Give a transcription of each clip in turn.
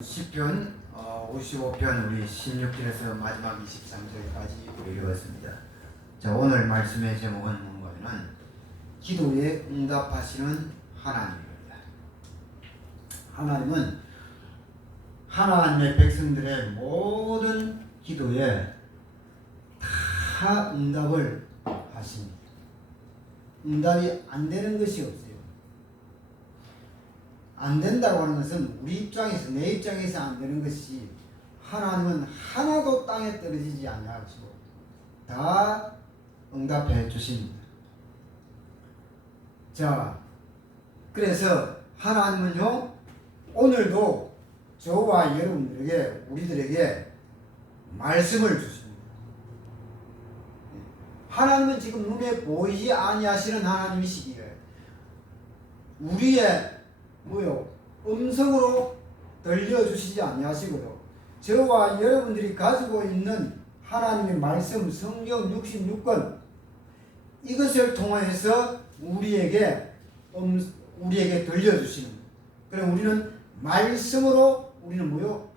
시편 55편 우리 16절에서 마지막 23절까지 우리 읽었습니다. 자, 오늘 말씀의 제목은 뭔가는 기도에 응답하시는 하나님입니다. 하나님은 하나님의 백성들의 모든 기도에 다 응답을 하십니다. 응답이 안 되는 것이 없어요. 안 된다고 하는 것은 우리 입장에서, 내 입장에서 안 되는 것이, 하나님은 하나도 땅에 떨어지지 아니하시고 다 응답해 주십니다. 자, 그래서 하나님은요, 오늘도 저와 여러분들에게, 우리들에게 말씀을 주십니다. 하나님은 지금 눈에 보이지 아니하시는 하나님이시기에 우리의 음성으로 들려주시지 아니하시고요, 저와 여러분들이 가지고 있는 하나님의 말씀, 성경 66권, 이것을 통해서 우리에게 들려주시는 거예요. 그럼 우리는 말씀으로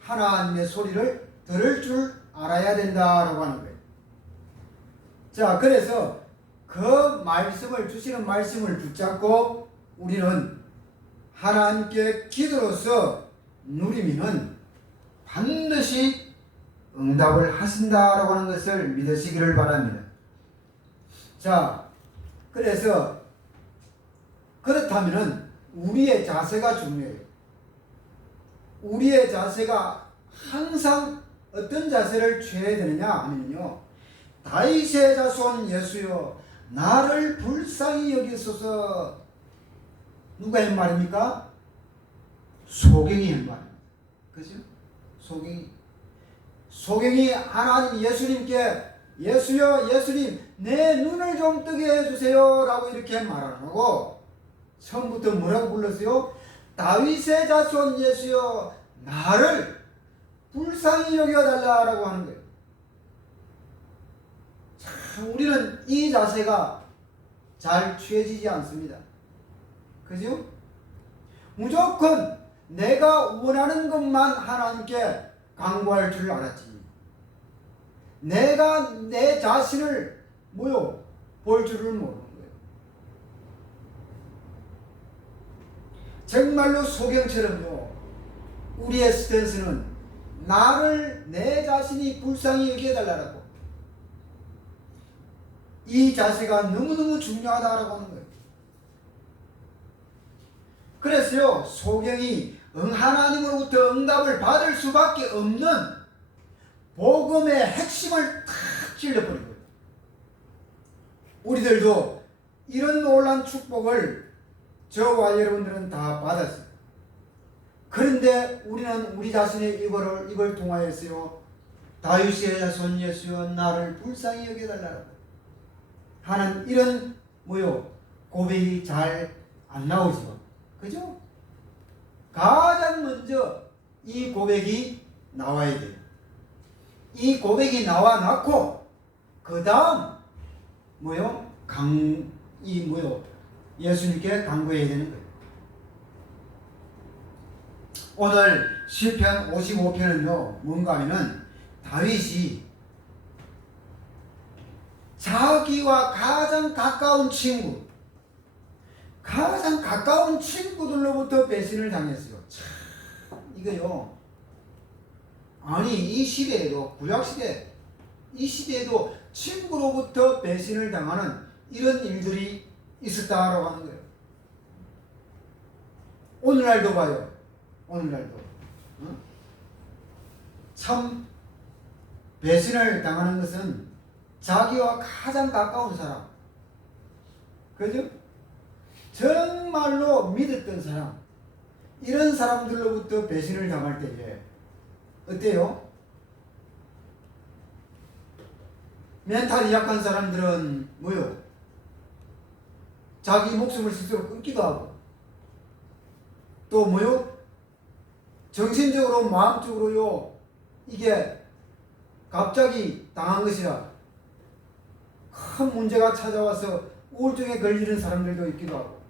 하나님의 소리를 들을 줄 알아야 된다라고 하는 거예요. 자, 그래서 그 말씀을, 주시는 말씀을 붙잡고 우리는 하나님께 기도로서 누리면은 반드시 응답을 하신다라고 하는 것을 믿으시기를 바랍니다. 자, 그래서 그렇다면은 우리의 자세가 중요해요. 우리의 자세가 항상 어떤 자세를 취해야 되느냐 하면요, 다윗의 자손 예수여 나를 불쌍히 여기소서. 누가 한 말입니까? 소경이 한 말입니다. 그죠? 소경이 하나님 예수님께 예수여, 예수님 내 눈을 좀 뜨게 해주세요 라고 이렇게 말을 하고, 처음부터 뭐라고 불렀어요? 다윗의 자손 예수여 나를 불쌍히 여겨달라라고 하는 거예요. 참, 우리는 이 자세가 잘 취해지지 않습니다. 그죠? 무조건 내가 원하는 것만 하나님께 간구할 줄 알았지, 내가 내 자신을 볼 줄을 모르는 거예요. 정말로 소경처럼요, 우리의 스탠스는 나를, 내 자신이 불쌍히 여겨달라고, 이 자세가 너무너무 중요하다라고 하는 거예요. 그래서요, 소경이 하나님으로부터 응답을 받을 수밖에 없는 복음의 핵심을 탁 찔러버린 거예요. 우리들도 이런 놀라운 축복을 저와 여러분들은 다 받았어요. 그런데 우리는 우리 자신의 입을 통하여서요, 다윗의 자손 예수여 나를 불쌍히 여겨달라고 하는 이런 고백이 잘 안 나오죠. 그죠? 가장 먼저 이 고백이 나와야 돼요. 이 고백이 나와놓고 그 다음 예수님께 간구해야 되는 거예요. 오늘 시편 55편은요 뭔가 하면은 다윗이 자기와 가장 가까운 친구들로부터 배신을 당했어요. 참, 이거요, 아니 이 시대에도, 구약시대 이 시대에도 친구로부터 배신을 당하는 이런 일들이 있었다라고 하는 거예요. 오늘날도 봐요. 오늘날도 참 배신을 당하는 것은 자기와 가장 가까운 사람, 그죠? 정말로 믿었던 사람, 이런 사람들로부터 배신을 당할 때에 어때요? 멘탈이 약한 사람들은 자기 목숨을 스스로 끊기도 하고, 또 정신적으로, 마음적으로요, 이게 갑자기 당한 것이라 큰 문제가 찾아와서 우울증에 걸리는 사람들도 있기도 하고,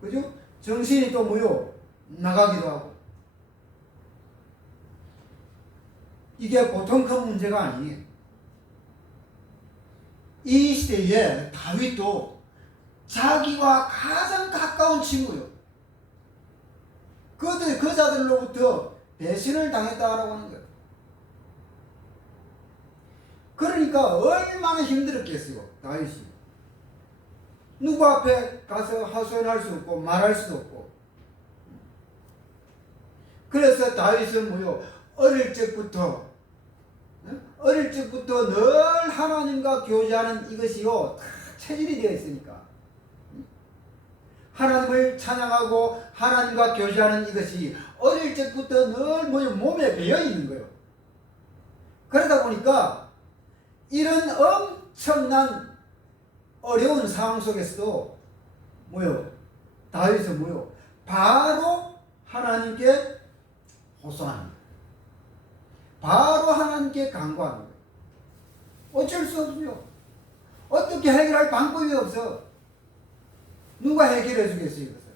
그죠? 정신이 또 나가기도 하고, 이게 보통 큰 문제가 아니에요. 이 시대에 다윗도 자기와 가장 가까운 친구요. 그 자들로부터 배신을 당했다라고 하는 거예요. 그러니까 얼마나 힘들었겠어요, 다윗이. 누구 앞에 가서 하소연할 수 없고 말할 수도 없고. 그래서 다윗은 뭐요? 어릴 적부터 늘 하나님과 교제하는 이것이요, 다 체질이 되어 있으니까. 하나님을 찬양하고 하나님과 교제하는 이것이 어릴 적부터 늘 뭐요? 몸에 배어 있는 거예요. 그러다 보니까 이런 엄청난 어려운 상황 속에서도 뭐요? 다윗은 뭐요? 바로 하나님께 호소하는 거예요. 바로 하나님께 간구하는 거예요. 어쩔 수 없어요. 어떻게 해결할 방법이 없어. 누가 해결해 주겠어요, 이것을?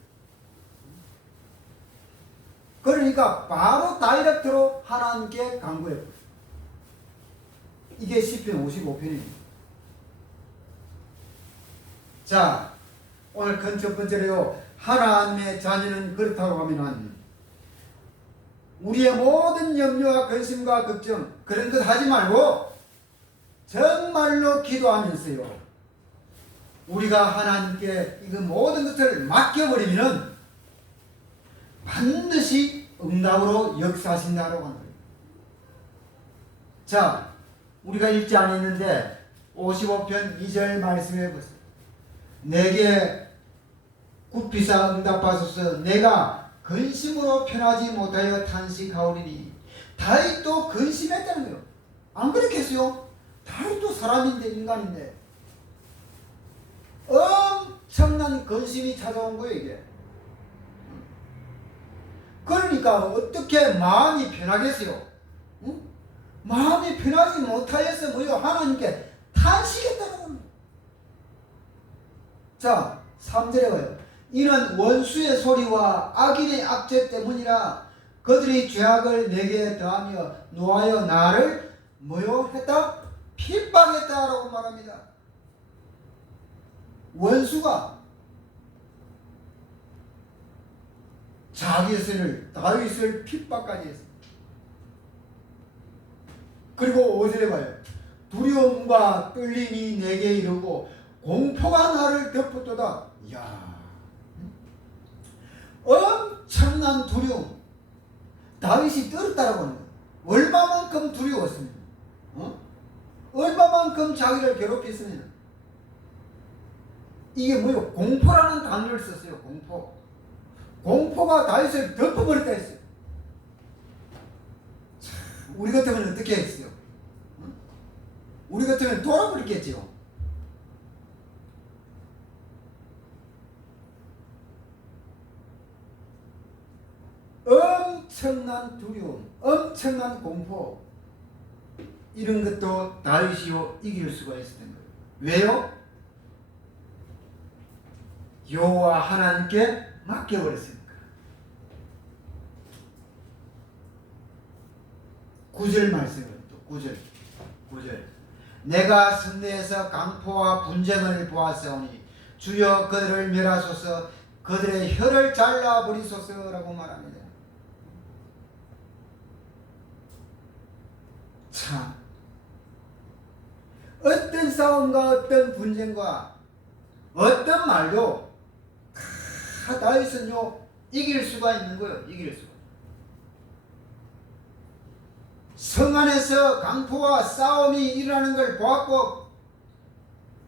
그러니까 바로 다이렉트로 하나님께 간구해요. 이게 시편 55편입니다. 자, 오늘 큰 첫 번째로요, 하나님의 자녀는 그렇다고 하면은 우리의 모든 염려와 근심과 걱정 그런 것 하지 말고 정말로 기도하면서요, 우리가 하나님께 이거 모든 것을 맡겨버리면 반드시 응답으로 역사하신다고 하는 거예요. 자, 우리가 읽지 않았는데 55편 2절 말씀해 보세요. 내게 굽히사 응답하소서. 내가 근심으로 편하지 못하여 탄식하오리니. 다윗도 근심했다는 거예요. 안 그렇겠어요? 다윗도 사람인데, 인간인데 엄청난 근심이 찾아온 거예요, 이게. 그러니까 어떻게 마음이 편하겠어요? 응? 마음이 편하지 못하여서 뭐요? 하나님께 탄식했다는 겁니다. 자, 3절에 와요. 이는 원수의 소리와 악인의 악죄 때문이라. 그들이 죄악을 내게 더하며 노하여 나를 뭐요? 했다? 핍박했다라고 말합니다. 원수가 자기 다윗을 핍박까지 했습니다. 그리고 5절에 봐요. 두려움과 떨림이 내게 이르고 공포가 나를 덮었도다. 이야, 엄청난 두려움. 다윗이 떨었다라고 하는 거예요. 얼마만큼 두려웠습니까? 얼마만큼 자기를 괴롭혔으면. 이게 뭐예요? 공포라는 단어를 썼어요. 공포. 공포가 다윗을 덮어버렸다 했어요. 참, 우리 같으면 어떻게 했어요? 우리 같으면 돌아버렸겠죠. 엄청난 두려움, 엄청난 공포, 이런 것도 다윗이요 이길 수가 있었던 거예요. 왜요? 여호와 하나님께 맡겨버렸으니까. 9절 말씀을 또 9절 내가 성내에서 강포와 분쟁을 보았사오니 주여 그들을 멸하소서. 그들의 혀를 잘라버리소서라고 말합니다. 참, 어떤 싸움과 어떤 분쟁과 어떤 말도 다 다윗은요 이길 수가 있는 거예요. 이길 수가. 성 안에서 강포와 싸움이 일어나는 걸 보았고,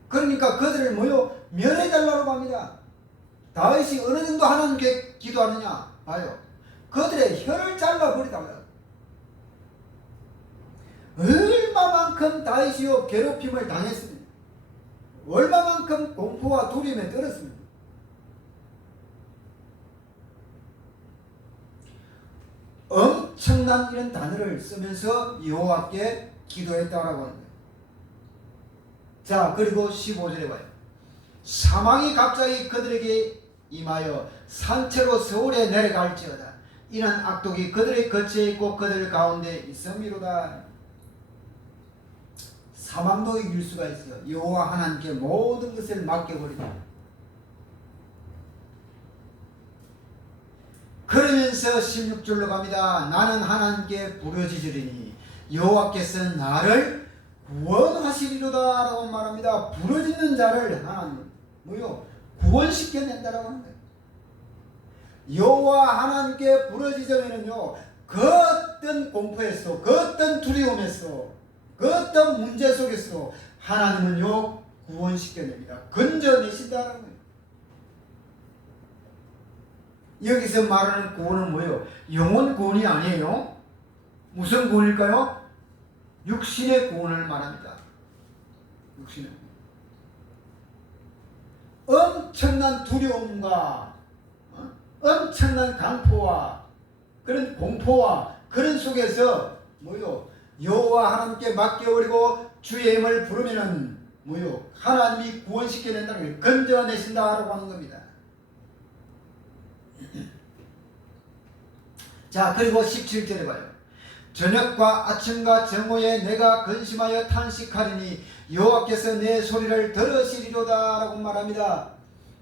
그러니까 그들을 뭐요? 멸해달라고 합니다. 다윗이 어느 정도 하나님께 기도하느냐 봐요. 그들의 혀를 잘라버리달라. 얼마만큼 다윗이요 괴롭힘을 당했습니다. 얼마만큼 공포와 두려움에 떨었습니다. 엄청난 이런 단어를 쓰면서 여호와께 기도했다라고 합니다. 자, 그리고 15절에 봐요. 사망이 갑자기 그들에게 임하여 산채로 서울에 내려갈지어다. 이는 악독이 그들의 거치에 있고 그들 가운데 있음이로다. 사망도 이길 수가 있어요. 여호와 하나님께 모든 것을 맡겨버리다. 그러면서 16절로 갑니다. 나는 하나님께 부르짖으리니 여호와께서 나를 구원하시리로다 라고 말합니다. 부르짖는 자를 하나님 구원시켜낸다라고 하는 거예요. 여호와 하나님께 부르짖으면요, 그 어떤 공포에서, 그 어떤 두려움에서, 그 어떤 문제 속에서 하나님은요 구원시켜냅니다. 건져내신다는 거예요. 여기서 말하는 구원은 뭐예요? 영혼 구원이 아니에요. 무슨 구원일까요? 육신의 구원을 말합니다. 육신의 구원. 엄청난 두려움과 엄청난 강포와 그런 공포와 그런 속에서 여호와 하나님께 맡겨버리고 주의 이름을 부르면은 하나님이 구원시켜낸다는 걸 건져내신다라고 하는 겁니다. 자, 그리고 17절에 봐요. 저녁과 아침과 정오에 내가 근심하여 탄식하리니 여호와께서 내 소리를 들으시리로다 라고 말합니다.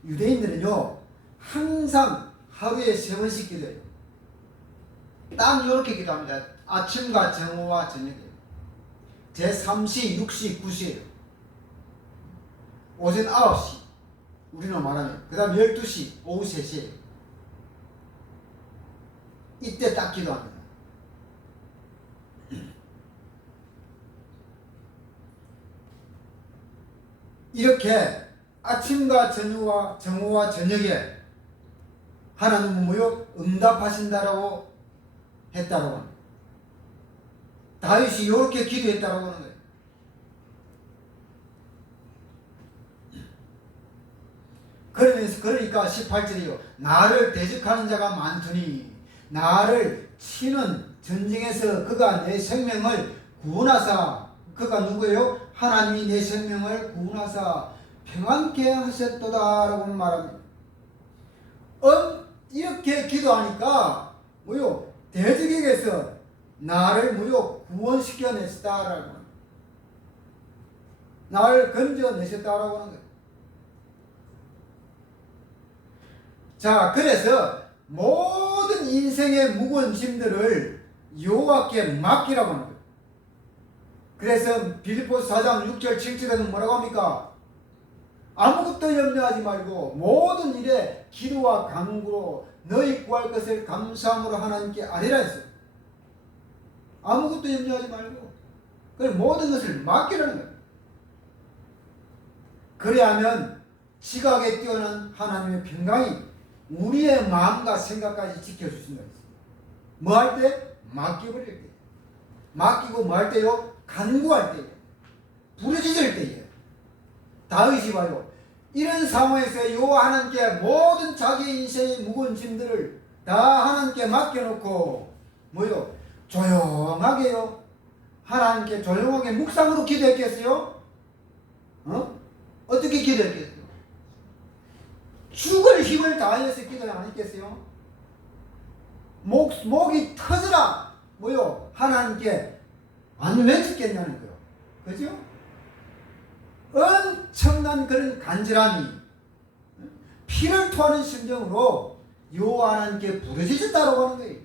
유대인들은요 항상 하루에 3번씩 기도해요. 딱 이렇게 기도합니다. 아침과 정오와 저녁에 제3시, 6시, 9시에요. 오전 9시 우리는 말하면 그 다음 12시, 오후 3시에요. 이때 딱 기도합니다. 이렇게 아침과 정오와 저녁에 하나님은 응답하신다라고 했다라고 합니다. 다윗이 이렇게 기도했다라고 하는 거예요. 그러니까 18절이요. 나를 대적하는 자가 많더니 나를 치는 전쟁에서 그가 내 생명을 구원하사, 그가 누구예요? 하나님이 내 생명을 구원하사 평안케 하셨도다 라고 말합니다. 이렇게 기도하니까 대적에게서 나를 구원시켜냈다라고 합니다. 나를 건져내셨다라고 하는 거예요. 자, 그래서 모든 인생의 무거운 짐들을 여호와께 맡기라고 하는 거예요. 그래서 빌립보서 4장 6절 7절에는 뭐라고 합니까? 아무것도 염려하지 말고 모든 일에 기도와 간구로 너희 구할 것을 감사함으로 하나님께 아뢰라 했어요. 아무것도 염려하지 말고 그냥 모든 것을 맡기라는 거예요. 그래야만 지각에 뛰어난 하나님의 평강이 우리의 마음과 생각까지 지켜주신다. 뭐 할 때? 맡겨버릴 때. 맡기고 뭐 할 때요? 간구할 때요. 부르짖을 때요. 다윗이 봐요. 이런 상황에서 여호와 하나님께 모든 자기 인생의 무거운 짐들을 다 하나님께 맡겨놓고 조용하게요. 하나님께 조용하게 묵상으로 기도했겠어요? 어떻게 기도했겠어요? 죽을 힘을 다해서 기도를 안 했겠어요? 목이 터져라 하나님께 안 외쳤겠냐는 거예요. 그죠? 엄청난 그런 간절함이 피를 토하는 심정으로 여호와 하나님께 부르짖었다고 하는 거예요.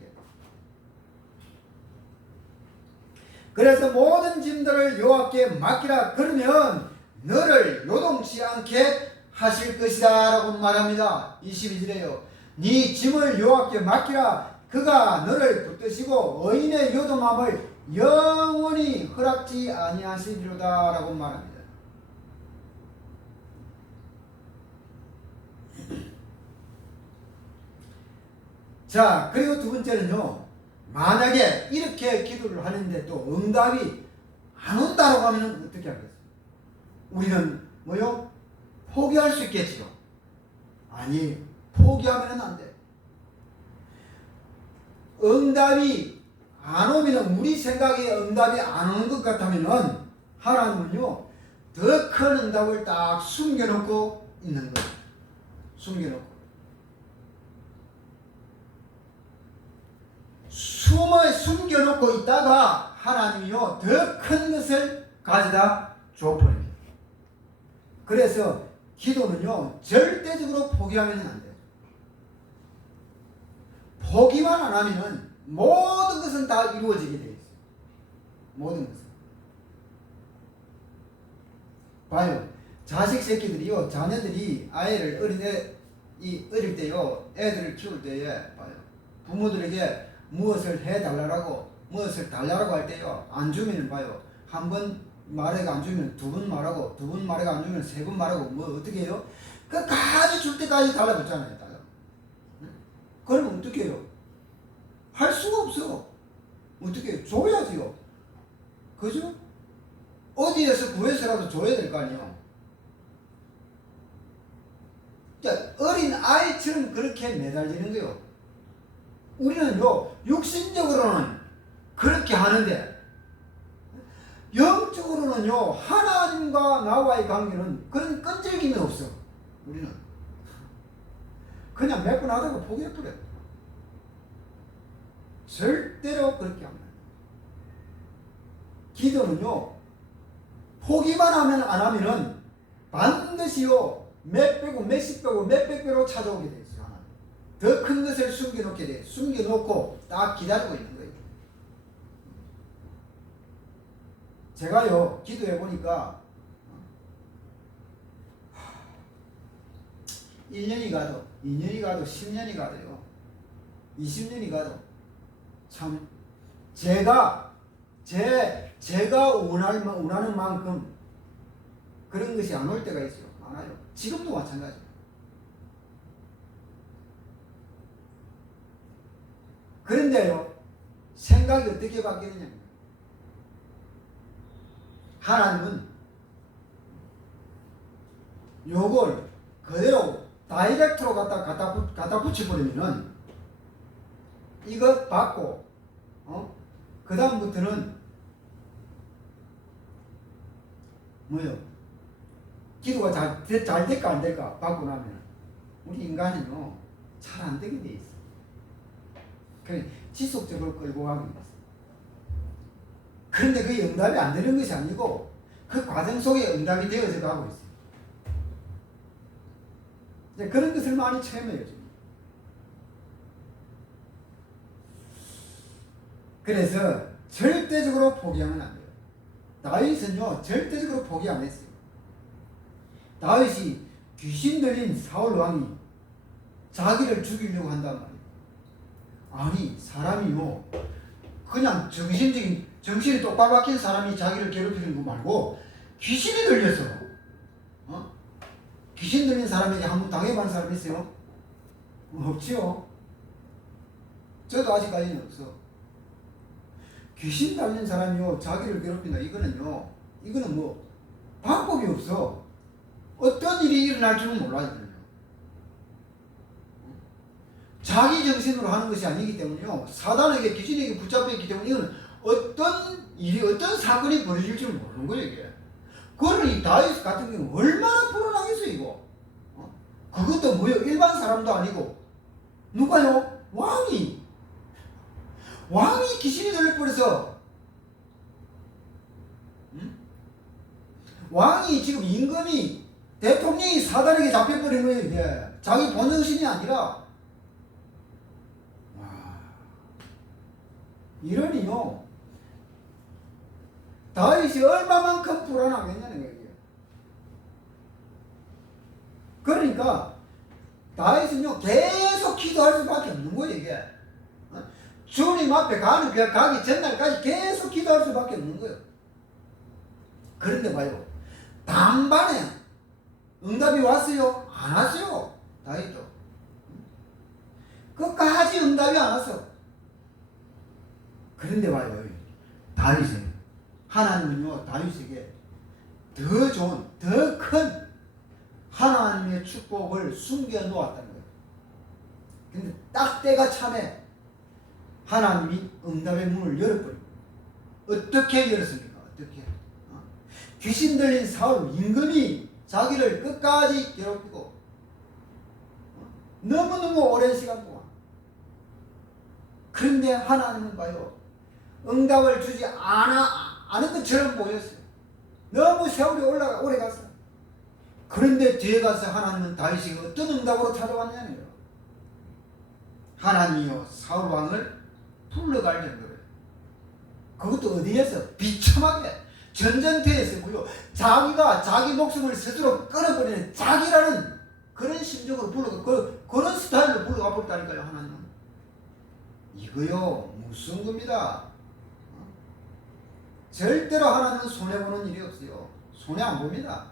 그래서 모든 짐들을 여호와께 맡기라. 그러면 너를 요동치 않게 하실 것이다 라고 말합니다. 22절에요. 네 짐을 여호와께 맡기라. 그가 너를 붙드시고 의인의 요동함을 영원히 허락지 아니하시리로다 라고 말합니다. 자, 그리고 두 번째는요, 만약에 이렇게 기도를 하는데 또 응답이 안 온다고 하면 어떻게 하겠어요? 우리는 포기할 수 있겠지요? 아니, 포기하면 안 돼. 응답이 안 오면, 우리 생각에 응답이 안 오는 것 같으면 하나님은요 더 큰 응답을 딱 숨겨놓고 있는 거예요. 숨겨놓고. 숨겨놓고 있다가 하나님이요 더 큰 것을 가져다 줘버립니다. 그래서 기도는요 절대적으로 포기하면 안 돼요. 포기만 안 하면은 모든 것은 다 이루어지게 되어 있어요. 모든 것은. 봐요. 자식 새끼들이요, 자녀들이 아이를 어릴 때요, 애들을 키울 때에 봐요. 부모들에게 무엇을 해달라고, 무엇을 달라고 할 때요, 안 주면 봐요. 한 번 말해가 안 주면 두 번 말하고, 두 번 말해가 안 주면 세 번 말하고, 뭐 어떻게 해요? 끝까지 줄 때까지 달라붙잖아요, 달라. 그러면 어떻게 해요? 할 수가 없어. 어떻게 해요? 줘야지요. 그죠? 어디에서 구해서라도 줘야 될 거 아니에요. 어린 아이처럼 그렇게 매달리는 거예요. 우리는요, 육신적으로는 그렇게 하는데, 영적으로는요, 하나님과 나와의 관계는 그런 끈질김이 없어. 우리는. 그냥 몇 번 하다가 포기해버려요. 절대로 그렇게 합니다. 기도는요, 포기만 하면 안 하면은 반드시요, 몇 배고 몇십 배고 몇백 배로 찾아오게 돼 있어요. 더 큰 것을 숨겨놓게 돼. 숨겨놓고 딱 기다리고 있는 거예요. 제가요 기도해 보니까 1년이 가도 2년이 가도 10년이 가도요 20년이 가도 참 제가 원하는 만큼 그런 것이 안 올 때가 있어요. 많아요. 지금도 마찬가지예요. 그런데요, 생각이 어떻게 바뀌느냐. 하나님은 요걸 그대로 다이렉트로 갖다 붙여버리면은 이거 받고, 그 다음부터는 뭐요? 기도가 잘 될까 안 될까 받고 나면 우리 인간은요 잘 안 되게 돼 있어. 그냥 지속적으로 끌고 가게 돼 있어. 그런데 그 응답이 안 되는 것이 아니고 그 과정 속에 응답이 되어서 가고 있어요. 이제 그런 것을 많이 체험해요 지금. 그래서 절대적으로 포기하면 안 돼요. 다윗은요 절대적으로 포기 안 했어요. 다윗이 귀신 들린 사울 왕이 자기를 죽이려고 한단 말이에요. 아니 사람이요 그냥 정신이 똑바로 박힌 사람이 자기를 괴롭히는 거 말고 귀신이 들려서 귀신 들린 사람에게 한번 당해본 사람 있어요? 없지요. 저도 아직까지는 없어. 귀신 달린 사람이요 자기를 괴롭힌다. 이거는 뭐 방법이 없어. 어떤 일이 일어날 줄은 몰라요. 자기 정신으로 하는 것이 아니기 때문에요. 사단에게 귀신에게 붙잡혀 있기 때문에 이거는 어떤 일이 어떤 사건이 벌어질 줄 모르는 거예요. 이게. 그러니 이 다윗 같은 경우는 얼마나 불안하겠어요 이거. 그것도 뭐요? 일반 사람도 아니고 누가요? 왕이 귀신이 들려버려서 왕이 지금 임금이 대통령이 사단에게 잡혀버린 거예요. 이게 자기 본정신이 아니라. 와, 이러니요 다윗이 얼마만큼 불안하겠냐는 거예요. 그러니까 다윗은요 계속 기도할 수밖에 없는 거예요. 이게 주님 앞에 가기 전날까지 계속 기도할 수밖에 없는 거예요. 그런데 봐요, 단번에 응답이 왔어요? 안 왔어요. 다윗도 끝까지 응답이 안 왔어. 그런데 봐요, 다윗은 하나님은요 다윗에게 더 좋은 더 큰 하나님의 축복을 숨겨 놓았다는 거예요. 근데 딱 때가 참에 하나님이 응답의 문을 열어버립니다. 어떻게 열었습니까? 어떻게? 귀신 들린 사울 임금이 자기를 끝까지 괴롭히고 너무너무 오랜 시간 동안 그런데 하나님은 봐요. 응답을 주지 않은 것처럼 보였어요. 너무 세월이 오래 갔어요. 그런데 뒤에 가서 하나님은 다윗이 어떤 응답으로 찾아왔냐면요. 하나님이요 사울왕을 불러갈 정도로요. 그것도 어디에서? 비참하게 전쟁터에서고요. 자기가 자기 목숨을 스스로 끊어버리는 자기라는 그런 심정으로 그런 스타일로 불러가 버렸다니까요. 하나님은. 이거요 무슨 겁니다. 절대로 하나님은 손해보는 일이 없어요. 손해 안 봅니다.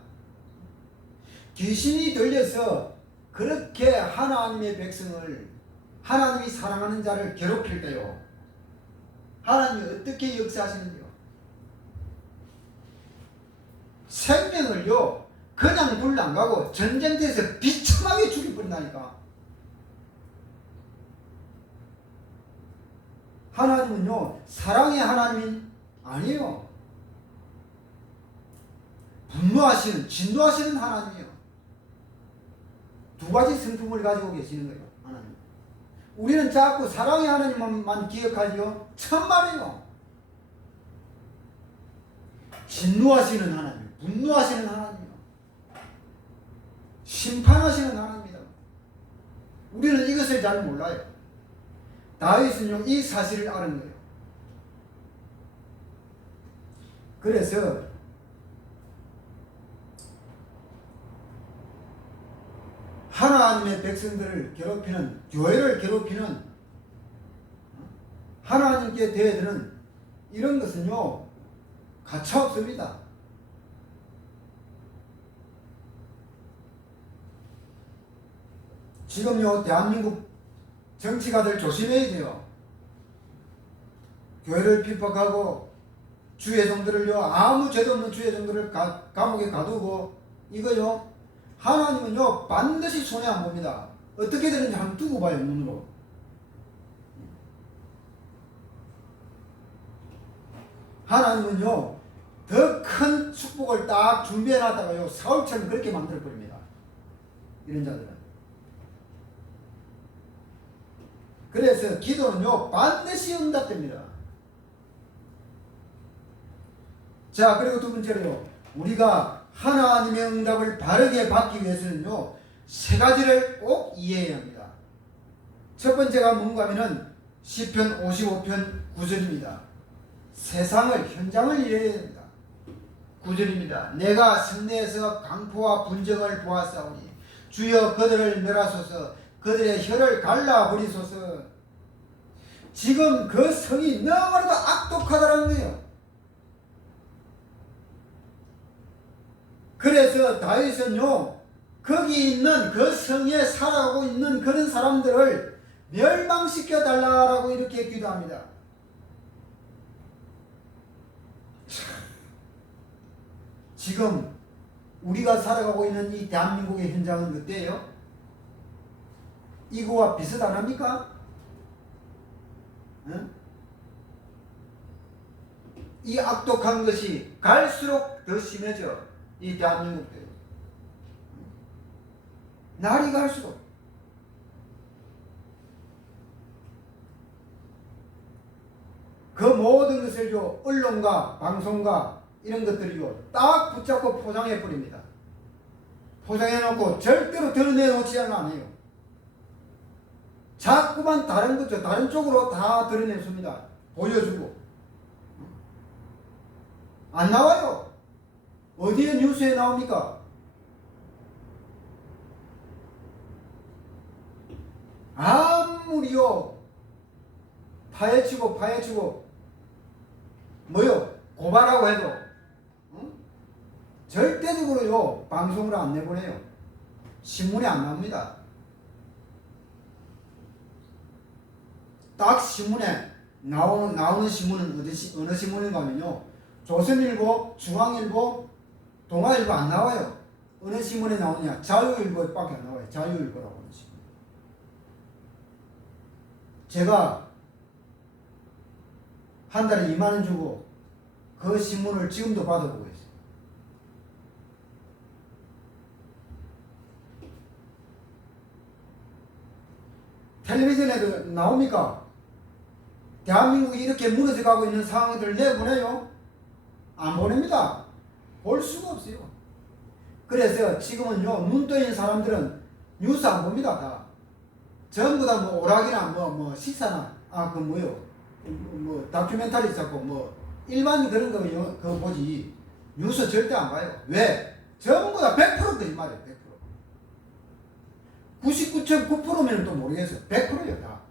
귀신이 들려서 그렇게 하나님의 백성을, 하나님이 사랑하는 자를 괴롭힐 때요, 하나님이 어떻게 역사하시는지요? 생명을요 그냥 불 안 가고 전쟁터에서 비참하게 죽여버린다니까. 하나님은요 사랑의 하나님이 아니에요. 분노하시는, 진노하시는 하나님이에요. 두 가지 성품을 가지고 계시는 거예요. 하나님. 우리는 자꾸 사랑의 하나님만 기억하지요. 천만에요. 진노하시는 하나님, 분노하시는 하나님이요. 심판하시는 하나님이다. 우리는 이것을 잘 몰라요. 다윗은요 이 사실을 아는 거예요. 그래서 하나님의 백성들을 괴롭히는, 교회를 괴롭히는 하나님께 대해드는 이런 것은요 가차 없습니다. 지금요 대한민국 정치가들 조심해야 돼요. 교회를 핍박하고 주회종들을요 아무 죄도 없는 주회종들을 감옥에 가두고 이거요 하나님은요 반드시 손해 안 봅니다. 어떻게 되는지 한번 두고 봐요. 눈으로. 하나님은요 더 큰 축복을 딱 준비해 놨다가요 사울처럼 그렇게 만들어 버립니다. 이런 자들은. 그래서 기도는요 반드시 응답됩니다. 자, 그리고 두 번째로요, 우리가 하나님의 응답을 바르게 받기 위해서는요 세 가지를 꼭 이해해야 합니다. 첫 번째가 뭔가 하면은 시편 55편 9절입니다. 세상을, 현장을 이해해야 됩니다. 9절입니다. 내가 성내에서 강포와 분정을 보았사오니 주여 그들을 멸하소서, 그들의 혀를 갈라버리소서. 지금 그 성이 너무나도 악독하다는 거예요. 그래서 다윗은요 거기 있는 그 성에 살아가고 있는 그런 사람들을 멸망시켜 달라고 이렇게 기도합니다. 지금 우리가 살아가고 있는 이 대한민국의 현장은 어때요? 이거와 비슷 안 합니까? 응? 이 악독한 것이 갈수록 더 심해져. 이 대한민국도 날이 갈수록. 그 모든 것을요 언론과 방송과 이런 것들이요 딱 붙잡고 포장해 버립니다. 포장해 놓고 절대로 드러내 놓지 않아요. 자꾸만 다른 것들, 다른 쪽으로 다 드러내줍니다. 보여주고. 안 나와요. 어디에 뉴스에 나옵니까? 아무리요 파헤치고 뭐요 고발하고 해도 절대적으로요 방송으로 안 내보내요. 신문에 안 나옵니다. 딱 신문에 나오는 신문은 어느 신문인가 하면요 조선일보, 중앙일보, 동아일보 안 나와요. 어느 신문에 나오냐? 자유일보밖에 안 나와요. 자유일보라고 하는 신문. 제가 한 달에 2만 원 주고 그 신문을 지금도 받아보고 있어요. 텔레비전에도 나옵니까? 대한민국이 이렇게 무너져 가고 있는 상황들을 내보내요? 안 보냅니다. 볼 수가 없어요. 그래서 지금은요, 눈 떠있는 사람들은 뉴스 안 봅니다. 다. 전부 다 뭐 오락이나 뭐 시사나, 그 뭐요, 뭐 다큐멘터리 찾고 뭐 일반 그런 거 그거 보지. 뉴스 절대 안 봐요. 왜? 전부 다 100% 거짓말이에요. 100%. 99.9%면 또 모르겠어요. 100%예요, 다.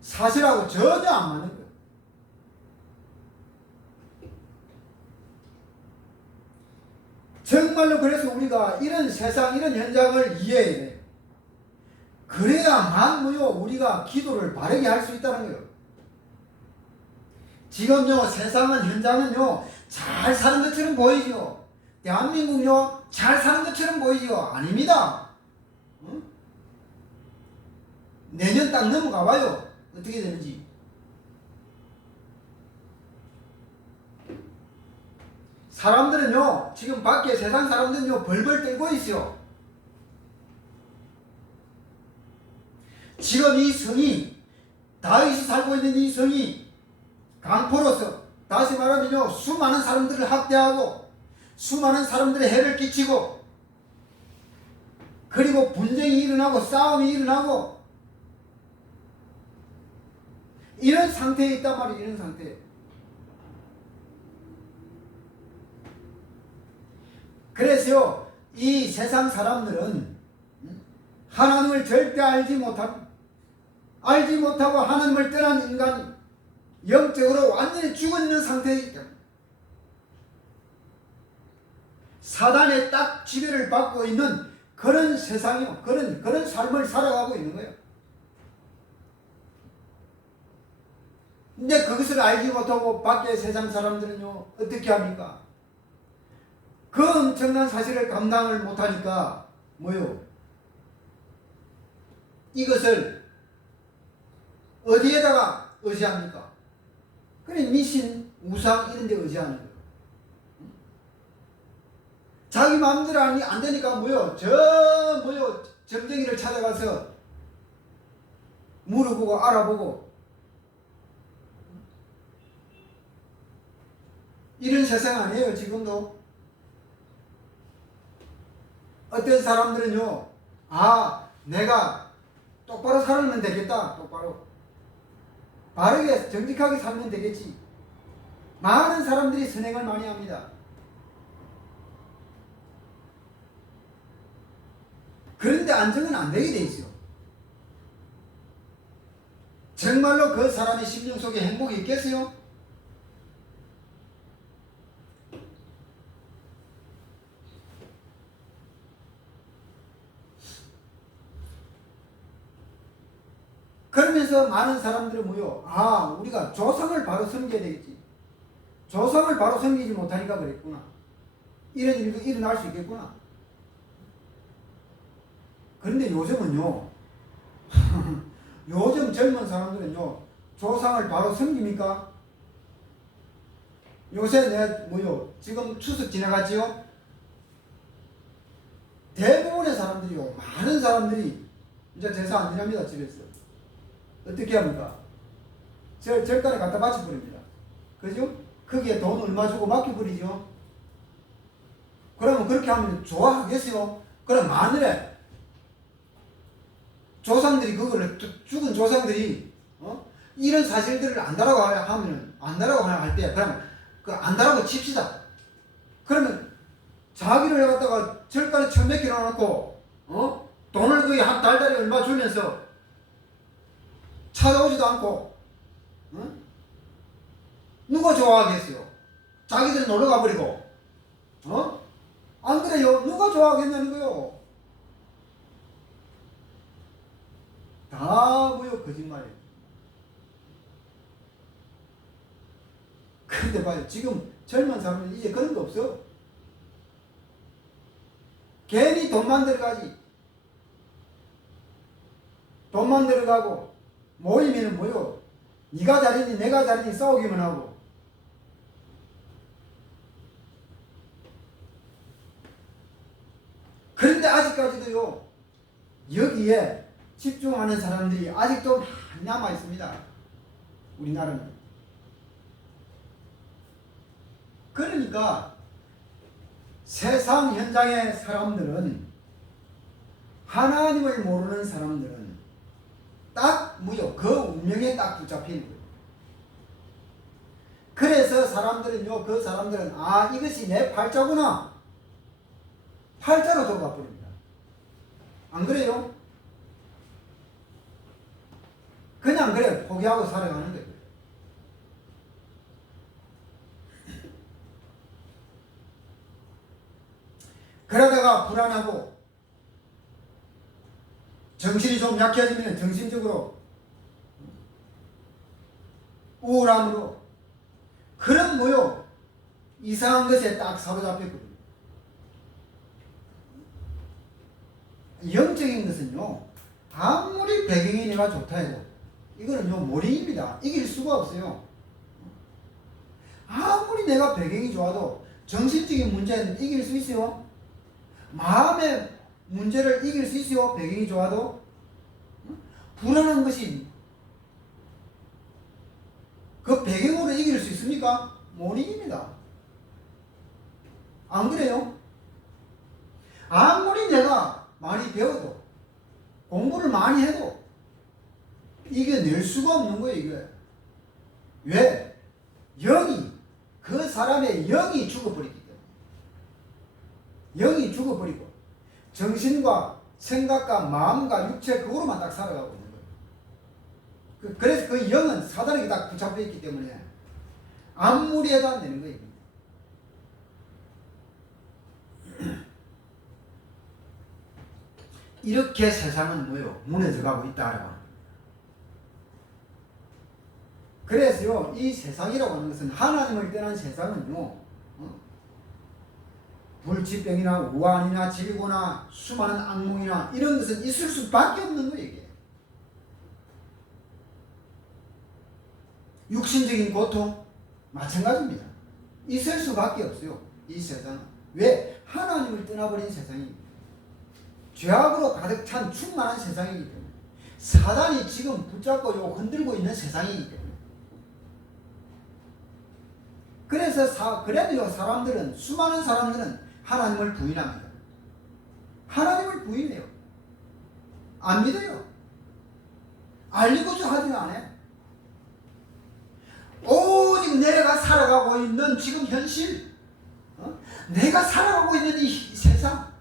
사실하고 전혀 안 맞는 거예요. 정말로 그래서 우리가 이런 세상, 이런 현장을 이해해야 돼요. 그래야만 뭐요, 우리가 기도를 바르게 할 수 있다는 거예요. 지금요, 세상은, 현장은요, 잘 사는 것처럼 보이죠. 대한민국요, 잘 사는 것처럼 보이죠. 아닙니다. 응? 내년 딱 넘어가 봐요. 어떻게 되는지. 사람들은요, 지금 밖에 세상 사람들은요, 벌벌 떨고 있어요. 지금 이 성이, 다윗이 살고 있는 이 성이 강포로서, 다시 말하면요, 수많은 사람들을 학대하고, 수많은 사람들의 해를 끼치고, 그리고 분쟁이 일어나고, 싸움이 일어나고, 이런 상태에 있단 말이에요. 이런 상태에. 그래서요, 이 세상 사람들은 하나님을 절대 알지 못하고 하나님을 떠난 인간이 영적으로 완전히 죽어있는 상태에 있다. 사단의 딱 지배를 받고 있는 그런 세상이요. 그런 삶을 살아가고 있는 거예요. 근데 그것을 알지 못하고 밖에 세상 사람들은요, 어떻게 합니까? 그 엄청난 사실을 감당을 못하니까 뭐요? 이것을 어디에다가 의지합니까? 그래, 미신, 우상 이런 데 의지하는 거예요. 자기 마음대로 안 되니까 뭐요? 점쟁이를 찾아가서 물어보고 알아보고 이런 세상 아니에요, 지금도. 어떤 사람들은요, 내가 똑바로 살면 되겠다. 똑바로. 바르게, 정직하게 살면 되겠지. 많은 사람들이 선행을 많이 합니다. 그런데 안정은 안 되게 돼 있어요. 정말로 그 사람의 심령 속에 행복이 있겠어요? 그러면서 많은 사람들은 뭐요? 우리가 조상을 바로 섬겨야 되겠지. 조상을 바로 섬기지 못하니까 그랬구나. 이런 일도 일어날 수 있겠구나. 그런데 요즘은요, 요즘 젊은 사람들은요, 조상을 바로 섬깁니까? 요새 지금 추석 지나갔지요? 대부분의 사람들이요, 많은 사람들이 이제 제사 안 지납니다, 집에서. 어떻게 합니까? 절간에 갖다 바쳐버립니다. 그죠? 거기에 돈 얼마 주고 맡겨버리죠? 그러면 그렇게 하면 좋아하겠어요? 그럼 만일에 조상들이 죽은 조상들이, 이런 사실들을 안다라고 할 때, 그러면 안다라고 칩시다. 그러면 자기를 갖다가 절간에 천몇 개 넣어놓고, 돈을 거의 한 달달이 얼마 주면서 찾아오지도 않고, 누가 좋아하겠어요? 자기들 놀러 가버리고, 안 그래요? 누가 좋아하겠냐는 거요? 다 거짓말이에요. 그런데 봐요. 지금 젊은 사람은 이제 그런 거 없어. 괜히 돈만 들어가지. 돈만 들어가고, 모이면은 네가 잘했니 내가 잘했니 싸우기만 하고. 그런데 아직까지도요, 여기에 집중하는 사람들이 아직도 많이 남아 있습니다. 우리나라는. 그러니까 세상 현장의 사람들은, 하나님을 모르는 사람들은 딱 뭐요? 그 운명에 딱 붙잡히는 거예요. 그래서 사람들은요, 그 사람들은 이것이 내 팔자구나, 팔자로 들어가 버립니다. 안 그래요? 그냥 그래 포기하고 살아가는 거예요. 그러다가 불안하고 정신이 좀 약해지면 정신적으로 우울함으로 그런 뭐요? 이상한 것에 딱 사로잡혔거든요. 영적인 것은요, 아무리 배경이 내가 좋다 해도 이거는요, 몰입입니다. 이길 수가 없어요. 아무리 내가 배경이 좋아도 정신적인 문제는 이길 수 있어요? 마음의 문제를 이길 수 있어요? 배경이 좋아도? 불안한 것이 그 배경으로 이길 수 있습니까? 못 이깁니다. 안 그래요? 아무리 내가 많이 배워도, 공부를 많이 해도 이겨낼 수가 없는 거예요, 이게. 왜? 영이, 그 사람의 영이 죽어버리기 때문에. 영이 죽어버리고 정신과 생각과 마음과 육체 그거로만 딱 살아가고 있는 거예요. 그래서 그 영은 사단에게 딱 붙잡혀 있기 때문에 아무리 해도 안 되는 거예요. 이렇게 세상은 뭐요? 무너져 가고 있다라고. 그래서요, 이 세상이라고 하는 것은, 하나님을 떠난 세상은요, 불치병이나 우환이나 질고나 수많은 악몽이나 이런 것은 있을 수밖에 없는 거예요, 이게. 육신적인 고통 마찬가지입니다. 있을 수밖에 없어요, 이 세상은. 왜? 하나님을 떠나버린 세상입니다. 죄악으로 가득 찬 충만한 세상이기 때문에, 사단이 지금 붙잡고 흔들고 있는 세상이기 때문에. 그래서 그래도요, 사람들은, 수많은 사람들은 하나님을 부인합니다. 하나님을 부인해요. 안 믿어요. 알리고자 하지 않아요. 오직 내가 살아가고 있는 지금 현실, 내가 살아가고 있는 이 세상,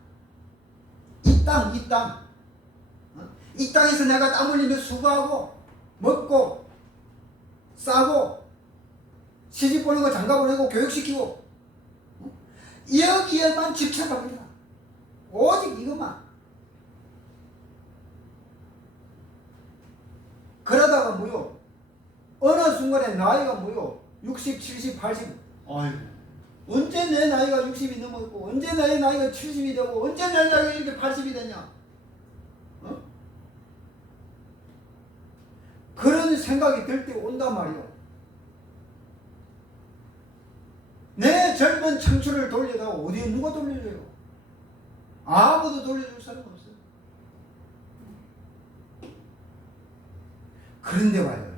이 땅, 이 땅에서 내가 땀 흘리며 수고하고 먹고 싸고 시집 보내고 장가 보내고 교육시키고 여기에만 집착합니다. 오직 이것만. 그러다가 뭐요? 어느 순간에 나이가 뭐요? 60, 70, 80. 아이고, 언제 내 나이가 60이 넘었고, 언제 내 나이가 70이 되고, 언제 내 나이가 이렇게 80이 되냐? 그런 생각이 들 때 온단 말이요. 내 젊은 청춘을 돌려다가 어디에 누가 돌려줘요? 아무도 돌려줄 사람 없어요. 그런데 와요,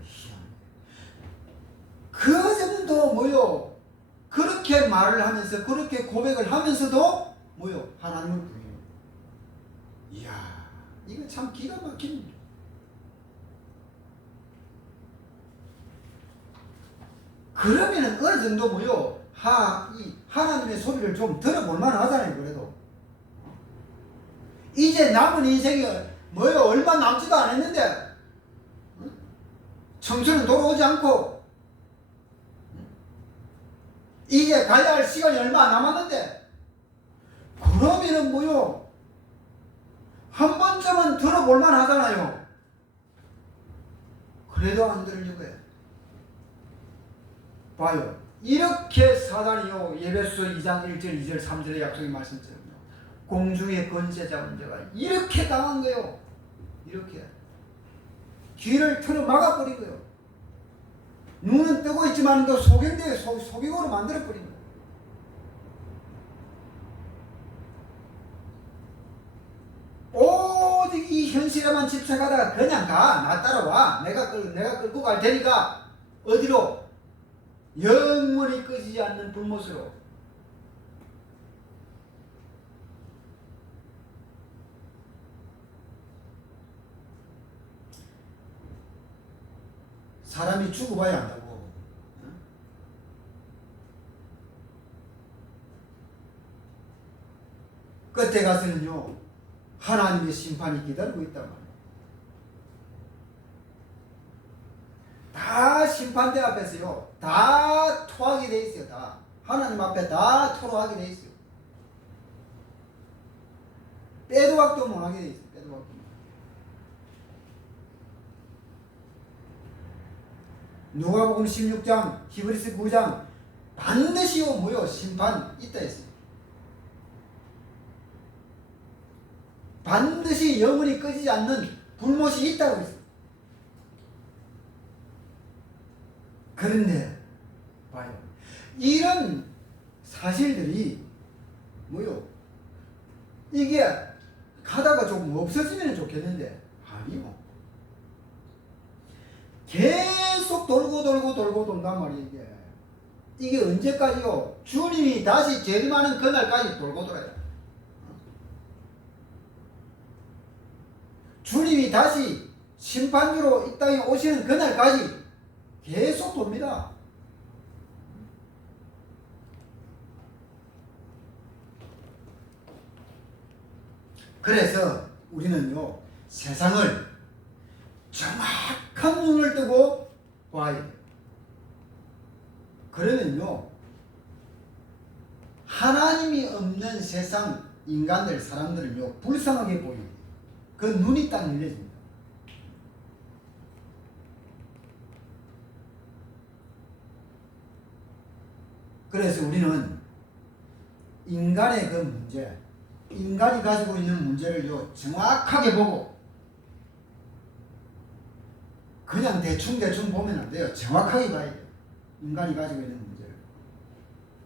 그들도 뭐요? 그렇게 말을 하면서, 그렇게 고백을 하면서도 뭐요? 하나님을 부인해요. 이야, 이거 참 기가 막힙니다. 그러면은 어느 정도 뭐요? 하나님의 소리를 좀 들어볼 만하잖아요, 그래도. 이제 남은 인생이 뭐요? 얼마 남지도 않았는데, 청춘은 돌아오지 않고, 이제 가야 할 시간이 얼마 안 남았는데, 그러면은 뭐요? 한 번쯤은 들어볼 만하잖아요. 그래도 안 들으려고 해. 봐요. 이렇게 사단이요, 에베소 2장 1절 2절 3절의 약속의 말씀처럼요, 공중의 권세 잡은 자가 이렇게 당한 거예요. 이렇게 귀를 틀어 막아버린 거예요. 눈은 뜨고 있지만 또 속이고로 만들어버린 거예요. 오직 이 현실 현실에만 집착하다가 그냥 가. 나 따라와. 내가 끌고 갈 테니까. 어디로? 영원히 꺼지지 않는 불못으로. 사람이 죽어봐야 한다고. 끝에 가서는요, 하나님의 심판이 기다리고 있단 말이에요. 다 심판대 앞에서요, 다 토하게 돼 있어요. 다 하나님 앞에 다 토로하게 돼 있어요. 빼도 박도 못하게 돼 있어요. 빼도 박도. 누가복음 16장, 히브리서 9장 반드시요 뭐요? 심판 있다 했어요. 반드시 영원히 꺼지지 않는 불못이 있다고 했어요. 그런데 봐요. 이런 사실들이 뭐요? 이게 가다가 조금 없어지면 좋겠는데 아니요. 계속 돌고 돈단 말이에요. 이게 언제까지요? 주님이 다시 재림하는 그날까지 돌고 돌아요. 주님이 다시 심판주로 이 땅에 오시는 그날까지 계속 돕니다. 그래서 우리는요, 세상을 정확한 눈을 뜨고 봐야 돼요. 그러면요, 하나님이 없는 세상 인간들, 사람들은요, 불쌍하게 보여요. 그 눈이 딱 열려집니다. 그래서 우리는 인간의 그 문제, 인간이 가지고 있는 문제를요, 정확하게 보고, 그냥 대충 보면 안 돼요. 정확하게 봐야 돼요. 인간이 가지고 있는 문제를.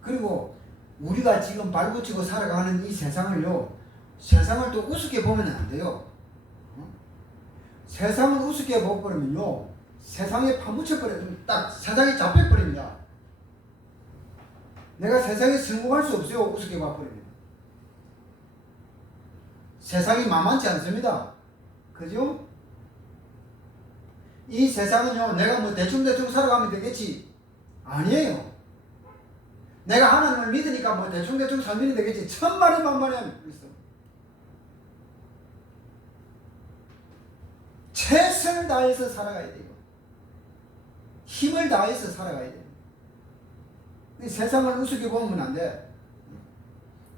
그리고 우리가 지금 발붙이고 살아가는 이 세상을요, 세상을 또 우습게 보면 안 돼요. 세상을 우습게 보고버리면요, 세상에 파묻혀버려요. 딱 세상에 잡혀버립니다. 내가 세상에 성공할 수 없어요. 우습게 봐버리면. 세상이 만만치 않습니다. 그죠? 이 세상은요, 내가 뭐 대충 살아가면 되겠지. 아니에요. 내가 하나님을 믿으니까 뭐 대충 살면 되겠지. 천만에 만만에 있어. 최선을 다해서 살아가야 돼요. 힘을 다해서 살아가야 돼요. 세상을 우습게 보면 안 돼.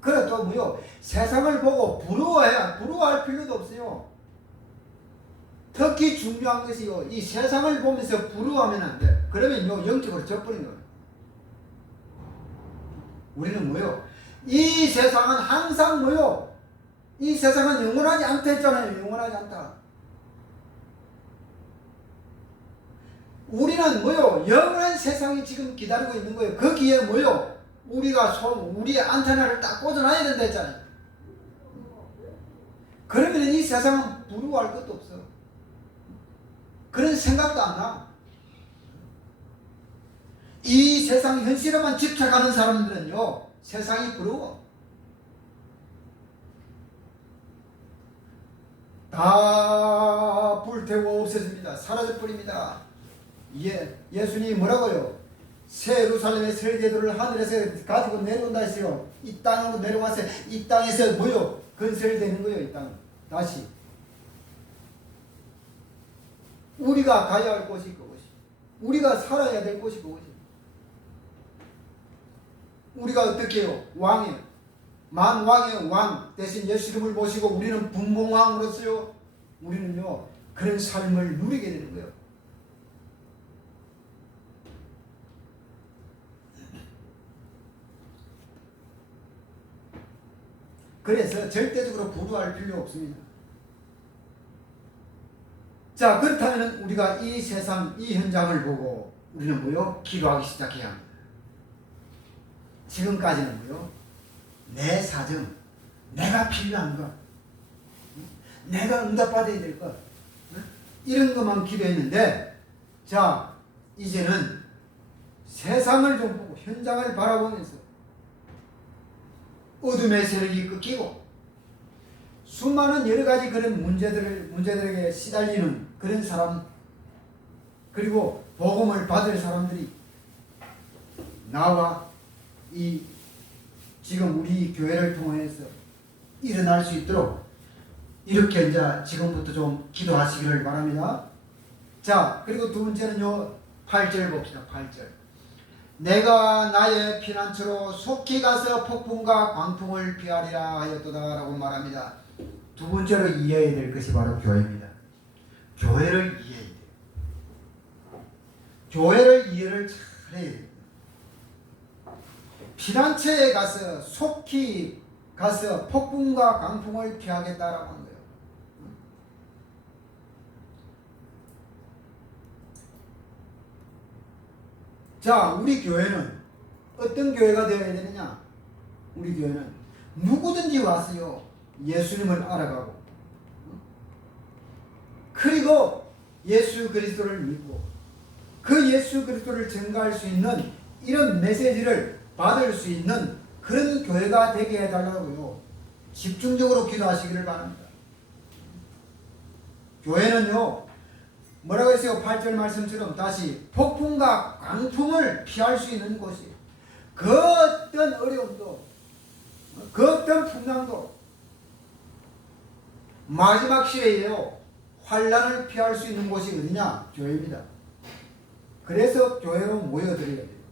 그래 또 뭐요? 세상을 보고 부러워할 필요도 없어요. 특히 중요한 것이요, 이 세상을 보면서 부러워하면 안 돼. 그러면요, 영적으로 져버린 거예요. 우리는 뭐요? 이 세상은 항상 뭐요? 이 세상은 영원하지 않다 했잖아요. 영원하지 않다. 우리는 뭐요? 영원한 세상이 지금 기다리고 있는 거예요. 거기에 뭐요? 우리의 안테나를 딱 꽂아놔야 된다 했잖아요. 그러면 이 세상은 부러워할 것도 없어. 그런 생각도 안 나. 이 세상 현실에만 집착하는 사람들은요, 세상이 부러워. 다 불태워 없어집니다. 사라져버립니다. 예수님이 뭐라고요? 새 예루살렘의 설계도를 하늘에서 가지고 내려온다 했어요. 이 땅으로 내려와서 이 땅에서 뭐요? 건설되는 거예요. 이 땅 다시 우리가 가야 할 곳이 그것이, 우리가 살아야 될 곳이 그것이. 우리가 어떻게 해요? 왕이에요. 만왕의 왕 대신 예수 이름을 모시고 우리는 분봉왕으로서요, 우리는요 그런 삶을 누리게 되는 거예요. 그래서 절대적으로 부러워할 필요 없습니다. 자, 그렇다면 우리가 이 세상, 이 현장을 보고 우리는 뭐요? 기도하기 시작해야 합니다. 지금까지는 뭐요? 내 사정, 내가 필요한 것, 내가 응답받아야 될 것. 이런 것만 기도했는데, 자, 이제는 세상을 좀 보고 현장을 바라보면서 어둠의 세력이 꺾이고 수많은 여러 가지 그런 문제들에게 시달리는 그런 사람, 그리고 복음을 받을 사람들이 나와 이 지금 우리 교회를 통해서 일어날 수 있도록 이렇게 이제 지금부터 좀 기도하시기를 바랍니다. 자, 그리고 두 번째는요, 8절 봅시다. 8절. 내가 나의 피난처로 속히 가서 폭풍과 광풍을 피하리라 하였도다 라고 말합니다. 두 번째로 이해해야 될 것이 바로 교회입니다. 교회를 이해해야 돼요. 교회를 이해를 잘 해야 돼요. 피난처에 가서 속히 가서 폭풍과 강풍을 피하겠다라고 하는 거예요. 자, 우리 교회는 어떤 교회가 되어야 되느냐? 우리 교회는 누구든지 와서요, 예수님을 알아가고, 그리고 예수 그리스도를 믿고, 그 예수 그리스도를 증거할 수 있는 이런 메시지를 받을 수 있는 그런 교회가 되게 해달라고요. 집중적으로 기도하시기를 바랍니다. 교회는요, 뭐라고 했어요? 8절 말씀처럼 다시 폭풍과 광풍을 피할 수 있는 곳이에요. 그 어떤 어려움도, 그 어떤 풍랑도 마지막 시대에요, 환란을 피할 수 있는 곳이 어디냐? 교회입니다. 그래서 교회로 모여드려야 돼요.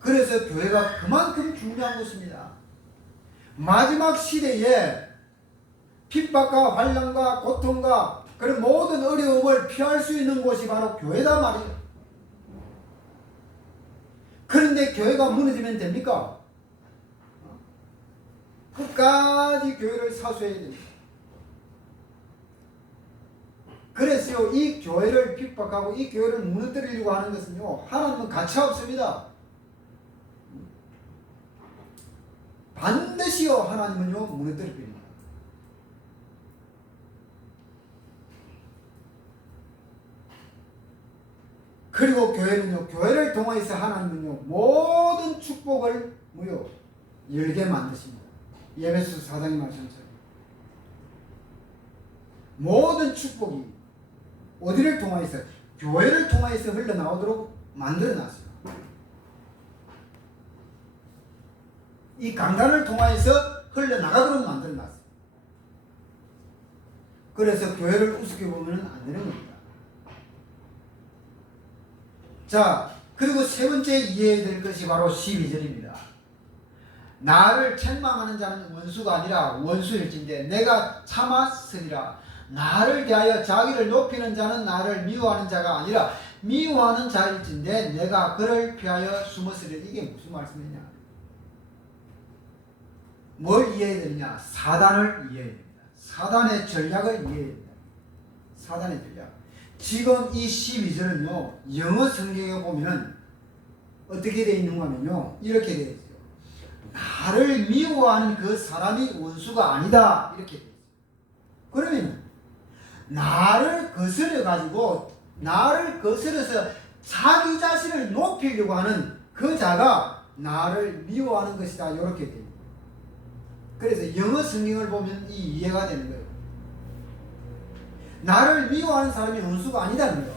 그래서 교회가 그만큼 중요한 것입니다. 마지막 시대에 핍박과 환난과 고통과 그런 모든 어려움을 피할 수 있는 곳이 바로 교회다 말이에요. 그런데 교회가 무너지면 됩니까? 끝까지 교회를 사수해야 됩니다. 그래서 이 교회를 핍박하고 이 교회를 무너뜨리려고 하는 것은요, 하나님은 가차 없습니다. 반드시요, 하나님은요, 무너뜨립니다. 그리고 교회는요, 교회를 통해서 하나님은요, 모든 축복을 뭐요, 열게 만드십니다. 에베소 4장의 말씀처럼 모든 축복이 어디를 통해서? 교회를 통해서 흘러나오도록 만들어놨어요. 이 강단을 통해서 흘러나가도록 만들어놨어요. 그래서 교회를 우습게 보면 안 되는 겁니다. 자, 그리고 세 번째 이해해야 될 것이 바로 12절입니다. 나를 책망하는 자는 원수가 아니라 원수일진데 내가 참았으리라. 나를 대하여 자기를 높이는 자는 나를 미워하는 자가 아니라 미워하는 자일진데 내가 그를 피하여 숨었으리라. 이게 무슨 말씀이냐? 뭘 이해해야 되느냐? 사단을 이해해야 됩니다. 사단의 전략을 이해해야 됩니다. 사단의 전략. 지금 이 12절은요, 영어 성경에 보면 어떻게 되어 있는가 하면요, 이렇게 되어 있어요. 나를 미워하는 그 사람이 원수가 아니다. 이렇게 되어 있어요. 그러면 나를 거스려가지고, 나를 거스려서 자기 자신을 높이려고 하는 그 자가 나를 미워하는 것이다. 이렇게 되어 있어요. 그래서 영어 성경을 보면 이 이해가 되는 거예요. 나를 미워하는 사람이 원수가 아니다는 거예요.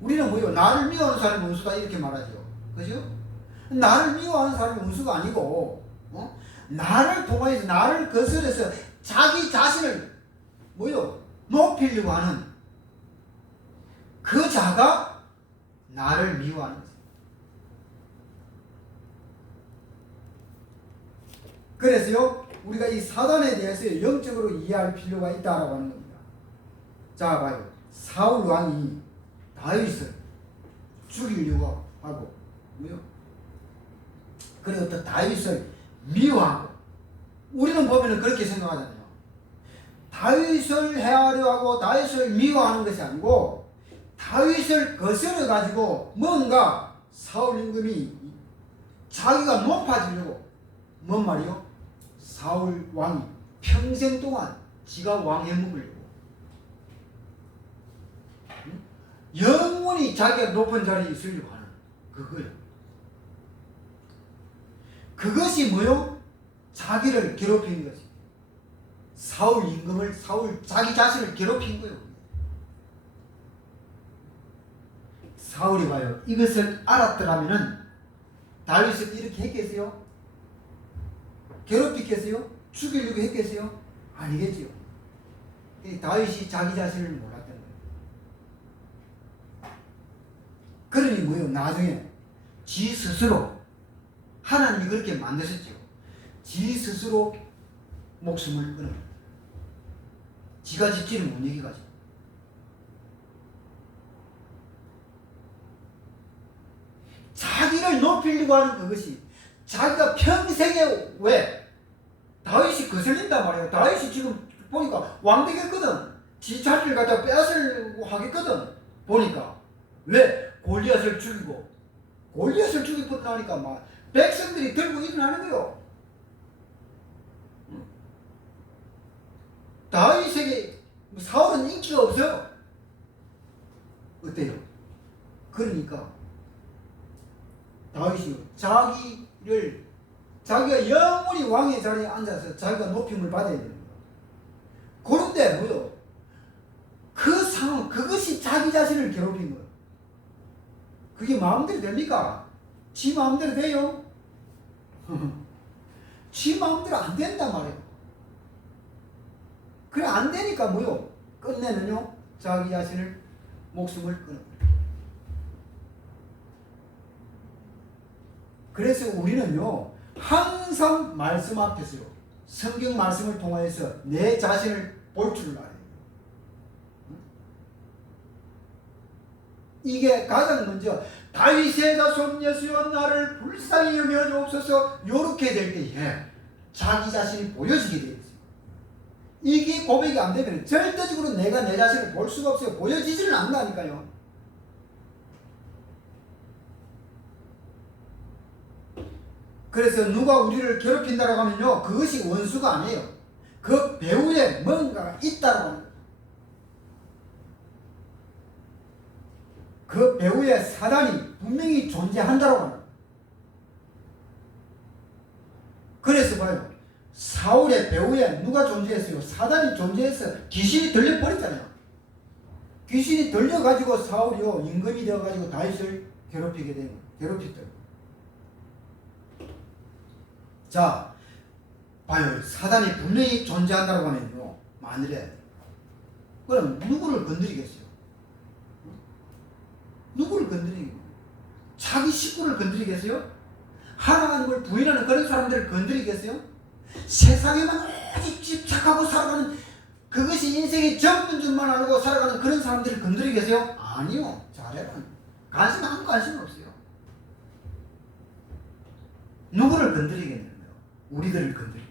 우리는 뭐예요? 나를 미워하는 사람이 원수다 이렇게 말하죠. 그죠? 나를 미워하는 사람이 원수가 아니고, 나를 통해서 나를 거스려서 자기 자신을 뭐요? 높이려고 하는 그 자가 나를 미워하는 거죠. 그래서요, 우리가 이 사단에 대해서 영적으로 이해할 필요가 있다라고 하는 겁니다. 자, 봐요. 사울 왕이 다윗을 죽이려고 하고, 뭐요? 그리고 또 다윗을 미워하고, 우리는 보면은 그렇게 생각하잖아요. 다윗을 해하려 하고 다윗을 미워하는 것이 아니고 다윗을 거스려 가지고 뭔가 사울 임금이 자기가 높아지려고 뭔 말이요? 사울 왕이 평생 동안 지가 왕 해먹으려고 영원히 자기가 높은 자리에 있으려고 하는 그거예요. 그것이 뭐요? 자기를 괴롭힌 거지. 사울 임금을, 사울 자기 자신을 괴롭힌 거예요. 사울이 봐요. 이것을 알았더라면은 다윗을 이렇게 했겠어요? 괴롭히겠어요? 죽이려고 했겠어요? 아니겠지요. 다윗이 자기 자신을 몰랐던 거예요. 그러니 뭐예요? 나중에 지 스스로 하나님이 그렇게 만드셨죠. 지 스스로 목숨을 끊어요. 지가 짓지는 못 이기가지고. 자기를 높이려고 하는 그것이 자기가 평생에 왜 다윗이 거슬린단 말이에요. 다윗이 지금 보니까 왕 되겠거든. 지 자리를 갖다 빼앗으려고 하겠거든. 보니까 왜 골리앗을 죽이고 골리앗을 죽이고 나니까 막 백성들이 들고 일어나는 거요. 다윗에게 사울은 인기가 없어요. 어때요? 그러니까 다윗이 자기가 영원히 왕의 자리에 앉아서 자기가 높임을 받아야 되는 거예요. 그런데 뭐요? 그 상황, 그것이 자기 자신을 괴롭힌 거예요. 그게 마음대로 됩니까? 지 마음대로 돼요? 지 마음대로 안 된단 말이에요. 그래 안 되니까 뭐요? 끝내는요 자기 자신을 목숨을 끊어. 그래서 우리는요 항상 말씀 앞에서요 성경 말씀을 통하여서 내 자신을 볼 줄 알아요. 이게 가장 먼저 다윗의 자손 예수여 나를 불쌍히 여겨 주옵소서 요렇게 될 때에 자기 자신이 보여지게 되어 있어요. 이게 고백이 안 되면 절대적으로 내가 내 자신을 볼 수가 없어요. 보여지지는 않는다니까요. 그래서 누가 우리를 괴롭힌다고 하면요 그것이 원수가 아니에요. 그 배후에 뭔가가 있다고 하는 거예요. 그 배후에 사단이 분명히 존재한다고 하는 거예요. 그래서 봐요. 사울의 배후에 누가 존재했어요? 사단이 존재해서 귀신이 들려버렸잖아요. 귀신이 들려가지고 사울이요 임금이 되어가지고 다윗을 괴롭히게 되는 거예요. 괴롭혔더라고요. 자, 봐요. 사단이 분명히 존재한다고 하면요. 만일에 그럼 누구를 건드리겠어요? 누구를 건드리겠어요? 자기 식구를 건드리겠어요? 하나님을 부인하는 그런 사람들을 건드리겠어요? 세상에만 오직 집착하고 살아가는 그것이 인생의 전부인 줄만 알고 살아가는 그런 사람들을 건드리겠어요? 아니요. 잘해라. 아무 관심 없어요. 누구를 건드리겠냐면 우리들을 건드리는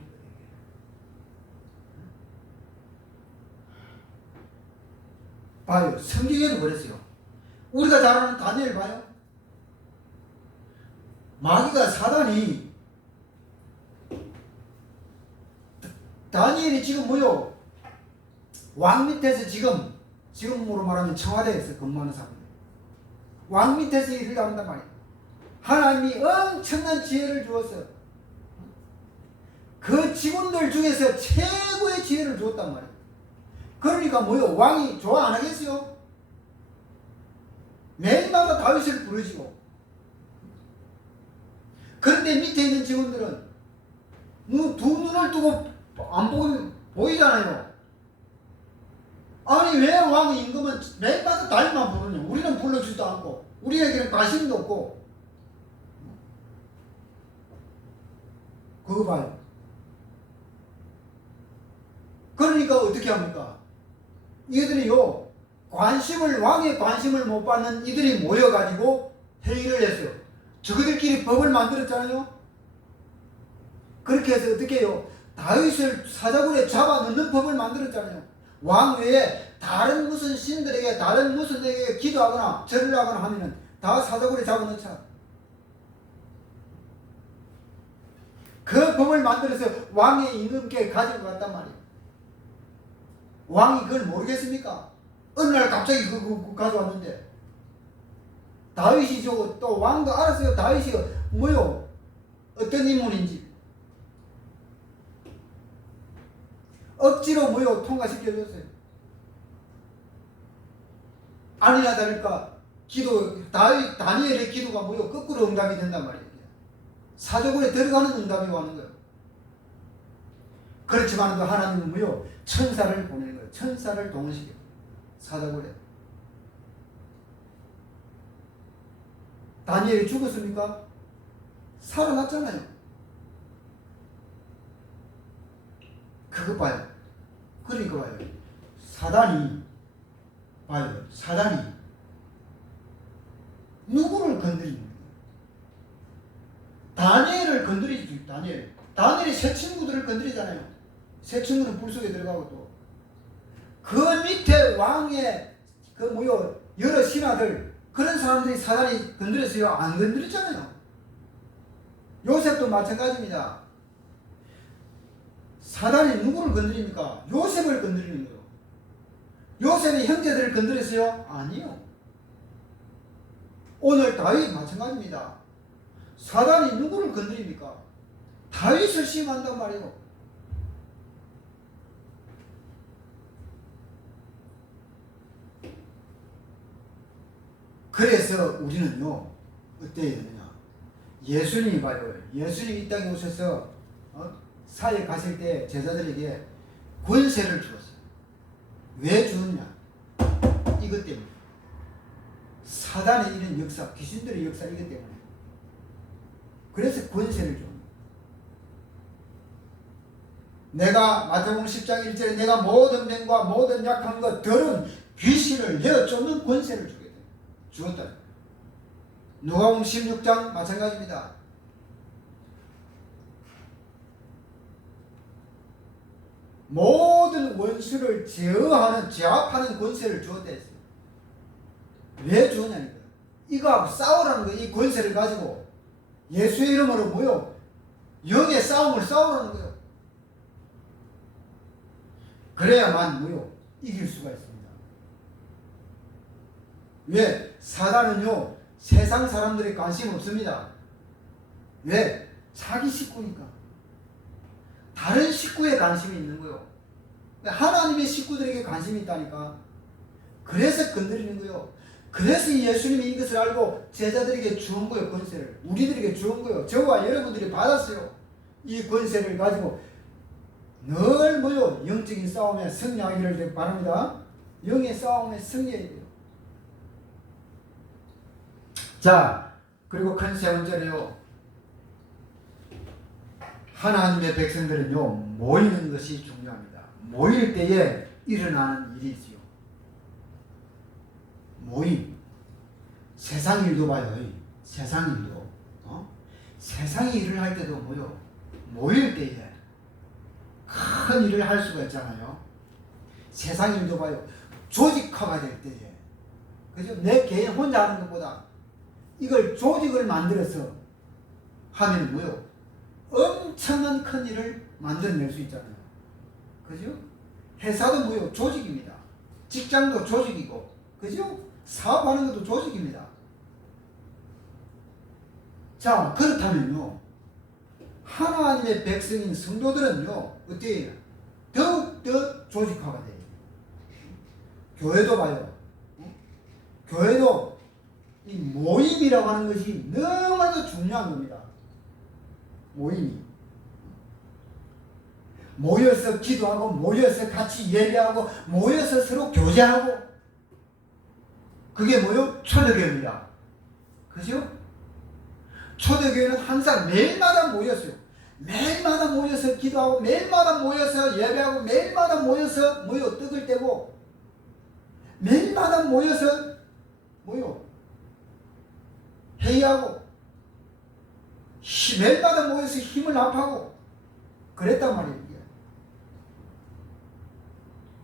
거예요. 봐요. 성경에도 그랬어요. 우리가 잘 아는 다니엘 봐요. 마귀가 사단이 다니엘이 지금 뭐요? 왕 밑에서 지금으로 말하면 청와대에서 근무하는 사람들. 왕 밑에서 일을 한단 말이에요. 하나님이 엄청난 지혜를 주었어요. 그 직원들 중에서 최고의 지혜를 주었단 말이에요. 그러니까 뭐요? 왕이 좋아 안 하겠어요? 매일마다 다윗을 부르시고. 그런데 밑에 있는 직원들은 두 눈을 뜨고 안 보면 보이잖아요. 아니 왜 왕 임금은 매일마다 다윗만 부르냐? 우리는 불러주지도 않고 우리에게는 관심도 없고. 그거 봐요. 그러니까 어떻게 합니까? 이들이요 왕의 관심을 못 받는 이들이 모여가지고 회의를 했어요. 저들끼리 법을 만들었잖아요. 그렇게 해서 어떻게 해요? 다윗을 사자굴에 잡아넣는 법을 만들었잖아요. 왕 외에 다른 무슨 신들에게 다른 무슨 에게 기도하거나 절을 하거나 하면은 다 사자굴에 잡아넣자. 그 그 범을 만들어서 왕의 임금께 가지고 갔단 말이에요. 왕이 그걸 모르겠습니까? 어느 날 갑자기 그거 가져왔는데 다윗이 또 왕도 알았어요. 다윗이 뭐요? 어떤 인물인지 억지로 뭐요? 통과시켜줬어요. 아니나 다를까 다니엘의 기도가 뭐요? 거꾸로 응답이 된단 말이에요. 사족원에 들어가는 응답이 오는 거예요. 그렇지만 하나님은 뭐요? 천사를 보내는 거예요. 천사를 동원시켜요. 사족원에. 다니엘이 죽었습니까? 살아났잖아요. 그거 봐요. 그러니까 봐요. 사단이 누구를 건드리는 거예요? 다니엘을 건드리지. 다니엘이 새 친구들을 건드리잖아요. 새 친구는 불 속에 들어가고 또 그 밑에 왕의 여러 신하들 그런 사람들이 사단이 건드렸어요? 안 건드렸잖아요. 요셉도 마찬가지입니다. 사단이 누구를 건드립니까? 요셉을 건드리는 거예요. 요셉의 형제들을 건드렸어요? 아니요. 오늘 다윗 마찬가지입니다. 사단이 누구를 건드립니까? 다윗을 시험한단 말이에요. 그래서 우리는요, 어때야 되느냐? 예수님이 봐요. 예수님이 이 땅에 오셔서 사회 가실 때 제자들에게 권세를 주었어요. 왜 주느냐? 이것 때문에. 사단의 이런 역사, 귀신들의 역사 이것 때문에. 그래서 권세를 줍니다. 내가 마태복음 10장 1절에 내가 모든 병과 모든 약한 것들은 귀신을 내어쫓는 권세를 주게 됩니다. 주었다. 누가복음 16장 마찬가지입니다. 모든 원수를 제압하는 권세를 주었다 했어요. 왜 주었냐니까요. 이거하고 싸우라는 거예요. 이 권세를 가지고 예수의 이름으로 뭐요? 영의 싸움을 싸우라는 거예요. 그래야만 뭐요? 이길 수가 있습니다. 왜? 사단은요, 세상 사람들의 관심 없습니다. 왜? 자기 식구니까. 다른 식구에 관심이 있는 거예요. 하나님의 식구들에게 관심이 있다니까. 그래서 건드리는 거예요. 그래서 예수님이 이것을 알고 제자들에게 주은 거예요. 권세를. 우리들에게 주은 거예요. 저와 여러분들이 받았어요. 이 권세를 가지고 늘 뭐요? 영적인 싸움에 승리하기를 바랍니다. 영의 싸움에 승리해야 돼요. 자, 그리고 큰 세 번째로요. 하나님의 백성들은요, 모이는 것이 중요합니다. 모일 때에 일어나는 일이 있어요. 모임. 세상 일도 봐요. 세상 일도. 세상이 일을 할 때도 뭐요? 모일 때에 큰 일을 할 수가 있잖아요. 세상 일도 봐요. 조직화가 될 때에. 그죠? 내 개인 혼자 하는 것보다 이걸 조직을 만들어서 하면 뭐요? 엄청난 큰 일을 만들어낼 수 있잖아요. 그죠? 회사도 뭐요? 조직입니다. 직장도 조직이고, 그죠? 사업하는 것도 조직입니다. 자, 그렇다면요, 하나님의 백성인 성도들은요, 어때요? 더욱더 조직화가 돼요. 교회도 봐요. 교회도 이 모임이라고 하는 것이 너무나도 중요한 겁니다. 모임이. 모여서 기도하고, 모여서 같이 예배하고, 모여서 서로 교제하고, 그게 뭐요? 초대교회입니다. 그죠? 초대교회는 항상 매일마다 모였어요. 매일마다 모여서 기도하고, 매일마다 모여서 예배하고, 매일마다 모여서 떡을 떼고, 매일마다 모여서 회의하고, 매일마다 모여서 힘을 합하고 그랬단 말이에요.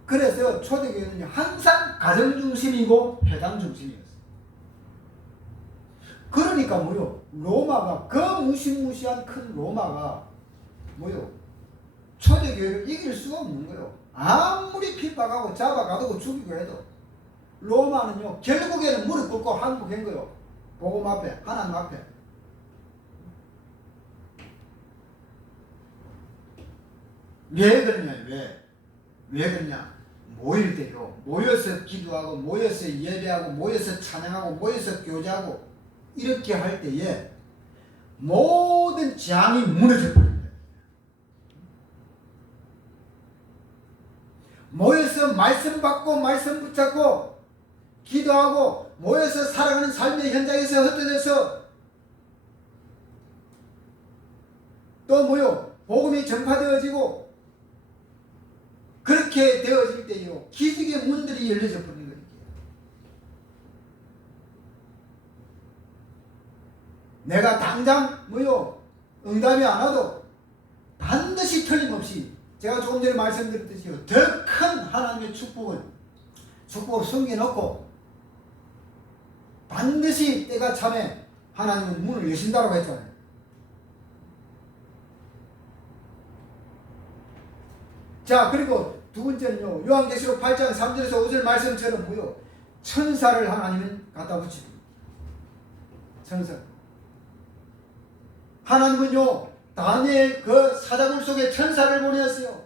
그래서 초대교회는 항상 가정 중심이고 회당 중심이었어요. 그러니까 로마가, 그 무시무시한 큰 로마가 뭐요? 초대교회를 이길 수가 없는 거요. 아무리 핍박하고 잡아가두고 죽이고 해도 로마는요 결국에는 무릎 꿇고 항복한 거요. 복음 앞에, 하나님 앞에. 왜 그러냐? 왜 그러냐? 모일 때요. 모여서 기도하고 모여서 예배하고 모여서 찬양하고 모여서 교제하고 이렇게 할 때에 모든 재앙이 무너져 버립니다. 모여서 말씀 받고 말씀 붙잡고 기도하고 모여서 살아가는 삶의 현장에서 흩어져서 또 뭐요? 복음이 전파되어지고 그렇게 되어질 때요 기적의 문들이 열려져 버리는 거예요. 내가 당장 뭐요 응답이 안 와도 반드시 틀림없이 제가 조금 전에 말씀드렸듯이요 더 큰 하나님의 축복을 숨겨놓고 반드시 때가 참에 하나님은 문을 여신다고 했잖아요. 자, 그리고 두 번째는요 요한계시록 8장 3절에서 5절 말씀처럼 뭐요 천사를 하나님은 갖다 붙입니다. 천사. 하나님은요 다니엘 그 사자굴 속에 천사를 보내었어요.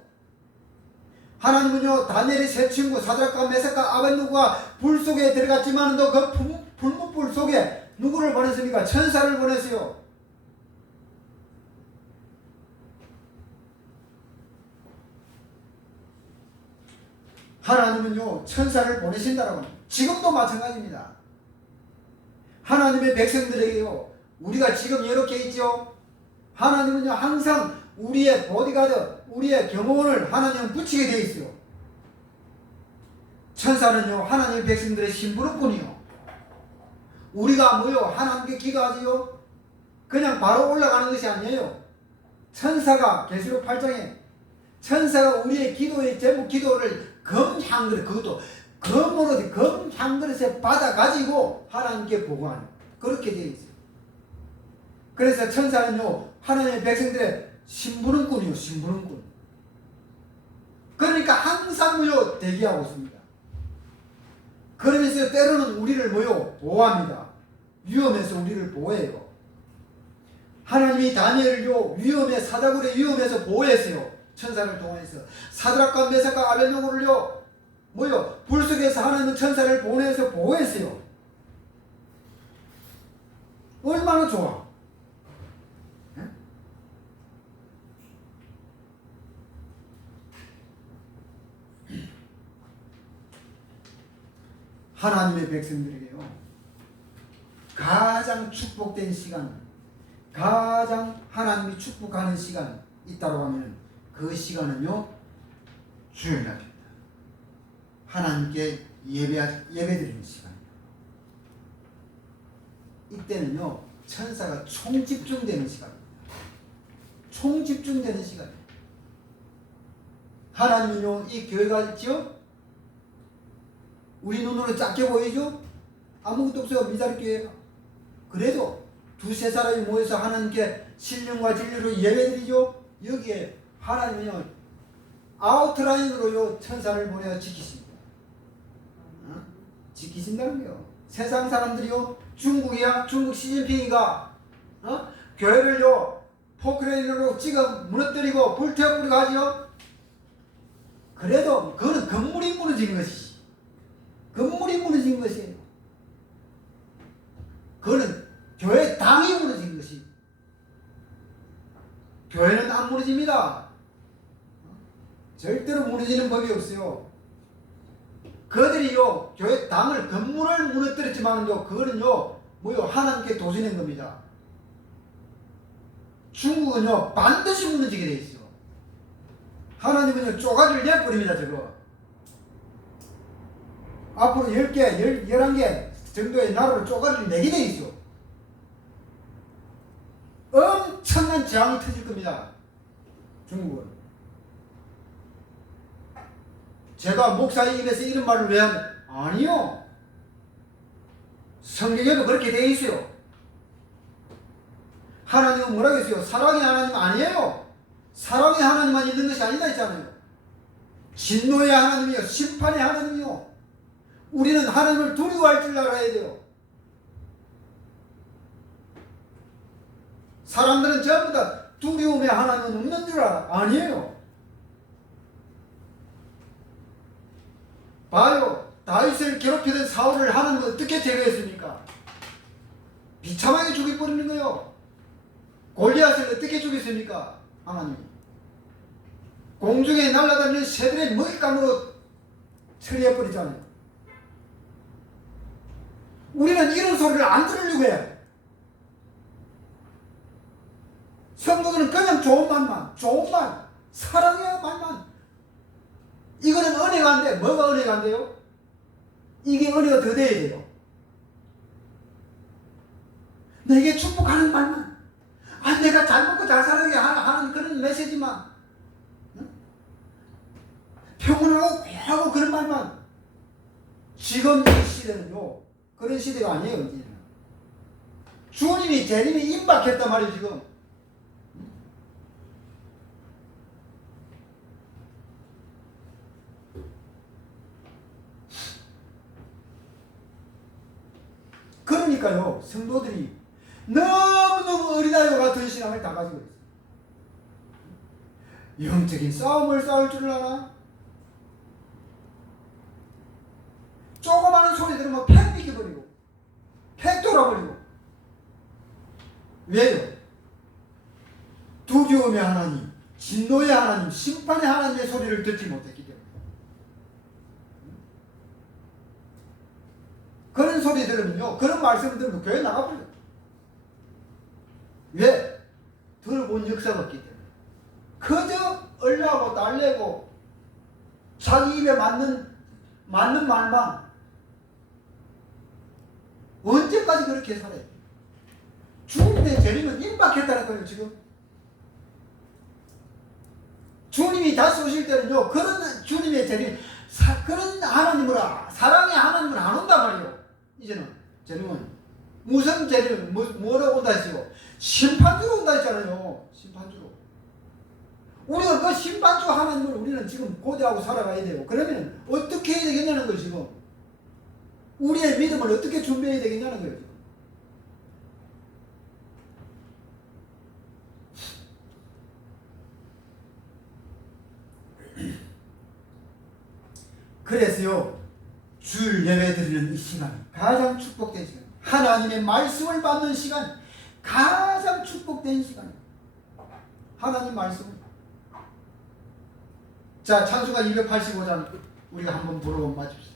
하나님은요 다니엘의 세 친구 사드락과 메삭과 아벳느고가 불 속에 들어갔지만도 그 불 속에 누구를 보냈습니까? 천사를 보냈어요. 하나님은요 천사를 보내신다라고 합니다. 지금도 마찬가지입니다. 하나님의 백성들에게요 우리가 지금 이렇게 있죠. 하나님은요 항상 우리의 보디가드 우리의 경호원을 하나님은 붙이게 되어 있어요. 천사는요 하나님의 백성들의 심부름꾼이요. 우리가 뭐요 하나님께 기도하지요 그냥 바로 올라가는 것이 아니에요. 천사가 계시록 8장에 천사가 우리의 기도의 제목 기도를 금향그릇 그것도 금으로 금향그릇에 받아가지고 하나님께 보고하는 그렇게 되어 있어요. 그래서 천사는요 하나님의 백성들의 심부름꾼이요 심부름꾼. 그러니까 항상 뭐요 대기하고 있습니다. 그러면서 때로는 우리를 뭐요 보호합니다. 위험해서 우리를 보호해요. 하나님이 다니엘을요 위험에 사자굴의 위험에서 보호했어요. 천사를 동원해서 사드락과 메삭과 아벳느고를요 뭐요 불 속에서 하나님은 천사를 보내서 보호했어요. 얼마나 좋아. 에? 하나님의 백성들에게요 가장 축복된 시간 가장 하나님이 축복하는 시간 있다고 하면 그 시간은요 주일날입니다. 하나님께 예배드리는 시간이에요. 이때는요 천사가 총집중되는 시간입니다. 총집중되는 시간이에요. 하나님은요 이 교회가 있죠? 우리 눈으로 작게 보이죠? 아무것도 없어요. 미자리 교회가. 그래도 두세 사람이 모여서 하나님께 신령과 진리로 예배드리죠? 여기에 하나님은요 아웃라인으로요 천사를 보내어 지키십니다. 지키신다는 거요. 세상 사람들이요 중국이야 중국 시진핑이가 교회를요 포크레인으로 찍어 무너뜨리고 불태워버리고 하지요. 그래도 그거는 건물이 무너진 것이지. 건물이 무너진 것이에요. 그거는 교회 당이 무너진 것이. 교회는 안 무너집니다. 절대로 무너지는 법이 없어요. 그들이요 교회 당을 건물을 무너뜨렸지만요 그거는요 뭐요 하나님께 도전한 겁니다. 중국은요 반드시 무너지게 돼 있어요. 하나님은요 쪼가리를 내버립니다. 저거 앞으로 10개, 11개 정도의 나라로 쪼가리를 내게 돼 있어. 엄청난 재앙이 터질 겁니다. 중국은. 제가 목사의 입에서 이런 말을 왜 하면 아니요. 성경에도 그렇게 되어 있어요. 하나님은 뭐라고 했어요? 사랑의 하나님 아니에요. 사랑의 하나님만 있는 것이 아니다 했잖아요. 진노의 하나님이요, 심판의 하나님이요. 우리는 하나님을 두려워할 줄 알아야 돼요. 사람들은 전부 다 두려움의 하나님은 없는 줄 알아. 아니에요. 봐요. 다윗을 괴롭히던 사울을 하나님은 어떻게 제거했습니까? 비참하게 죽여버리는 거예요. 골리앗을 어떻게 죽였습니까? 하나님이. 공중에 날아다니는 새들의 먹잇감으로 처리해버리잖아요. 우리는 이런 소리를 안 들으려고 해요. 성도들은 그냥 좋은 말만, 좋은 말, 사랑의 말만. 이거는 은혜가 안 돼. 뭐가 은혜가 안 돼요? 이게 은혜가 더 돼야 돼요. 내게 축복하는 말만. 아, 내가 잘 먹고 잘 살게 하는 그런 메시지만. 응? 평온하고 고하고 그런 말만. 지금 이 시대는요, 그런 시대가 아니에요, 이제는. 주님이, 재림이 임박했단 말이에요, 지금. 그러니까요, 성도들이 너무너무 어린아이와 같은 신앙을 다 가지고 있어요. 영적인 싸움을 싸울 줄 알아? 조그마한 소리 들으면 팩 비켜버리고 팩 돌아버리고. 왜요? 두려움의 하나님, 진노의 하나님, 심판의 하나님의 소리를 듣지 못했기 때문에. 그런 소리 들으면요, 그런 말씀 들으면 교회 나가버려요. 왜? 들어본 역사가 없기 때문에. 그저 얼라고 달래고 자기 입에 맞는 말만. 언제까지 그렇게 살아요? 주님의 재림은 임박했다는 거예요, 지금. 주님이 다시 오실 때는요, 그런 주님의 재림, 그런 하나님으로, 사랑의 하나님은 안 온단 말이에요. 이제는 재림은 무슨 재림, 뭐라고 온다 했어요? 심판주로 온다 했잖아요. 심판주로. 우리가 그 심판주 하나님을 우리는 지금 고대하고 살아가야 돼요. 그러면 어떻게 해야 되겠냐는 거예요, 지금. 우리의 믿음을 어떻게 준비해야 되겠냐는 거예요, 지금. 그래서요, 주일 예배 드리는 이 시간, 가장 축복된 시간, 하나님의 말씀을 받는 시간, 가장 축복된 시간. 하나님 말씀. 자, 찬송가 285장 우리가 한번 불러본 맞춥시다.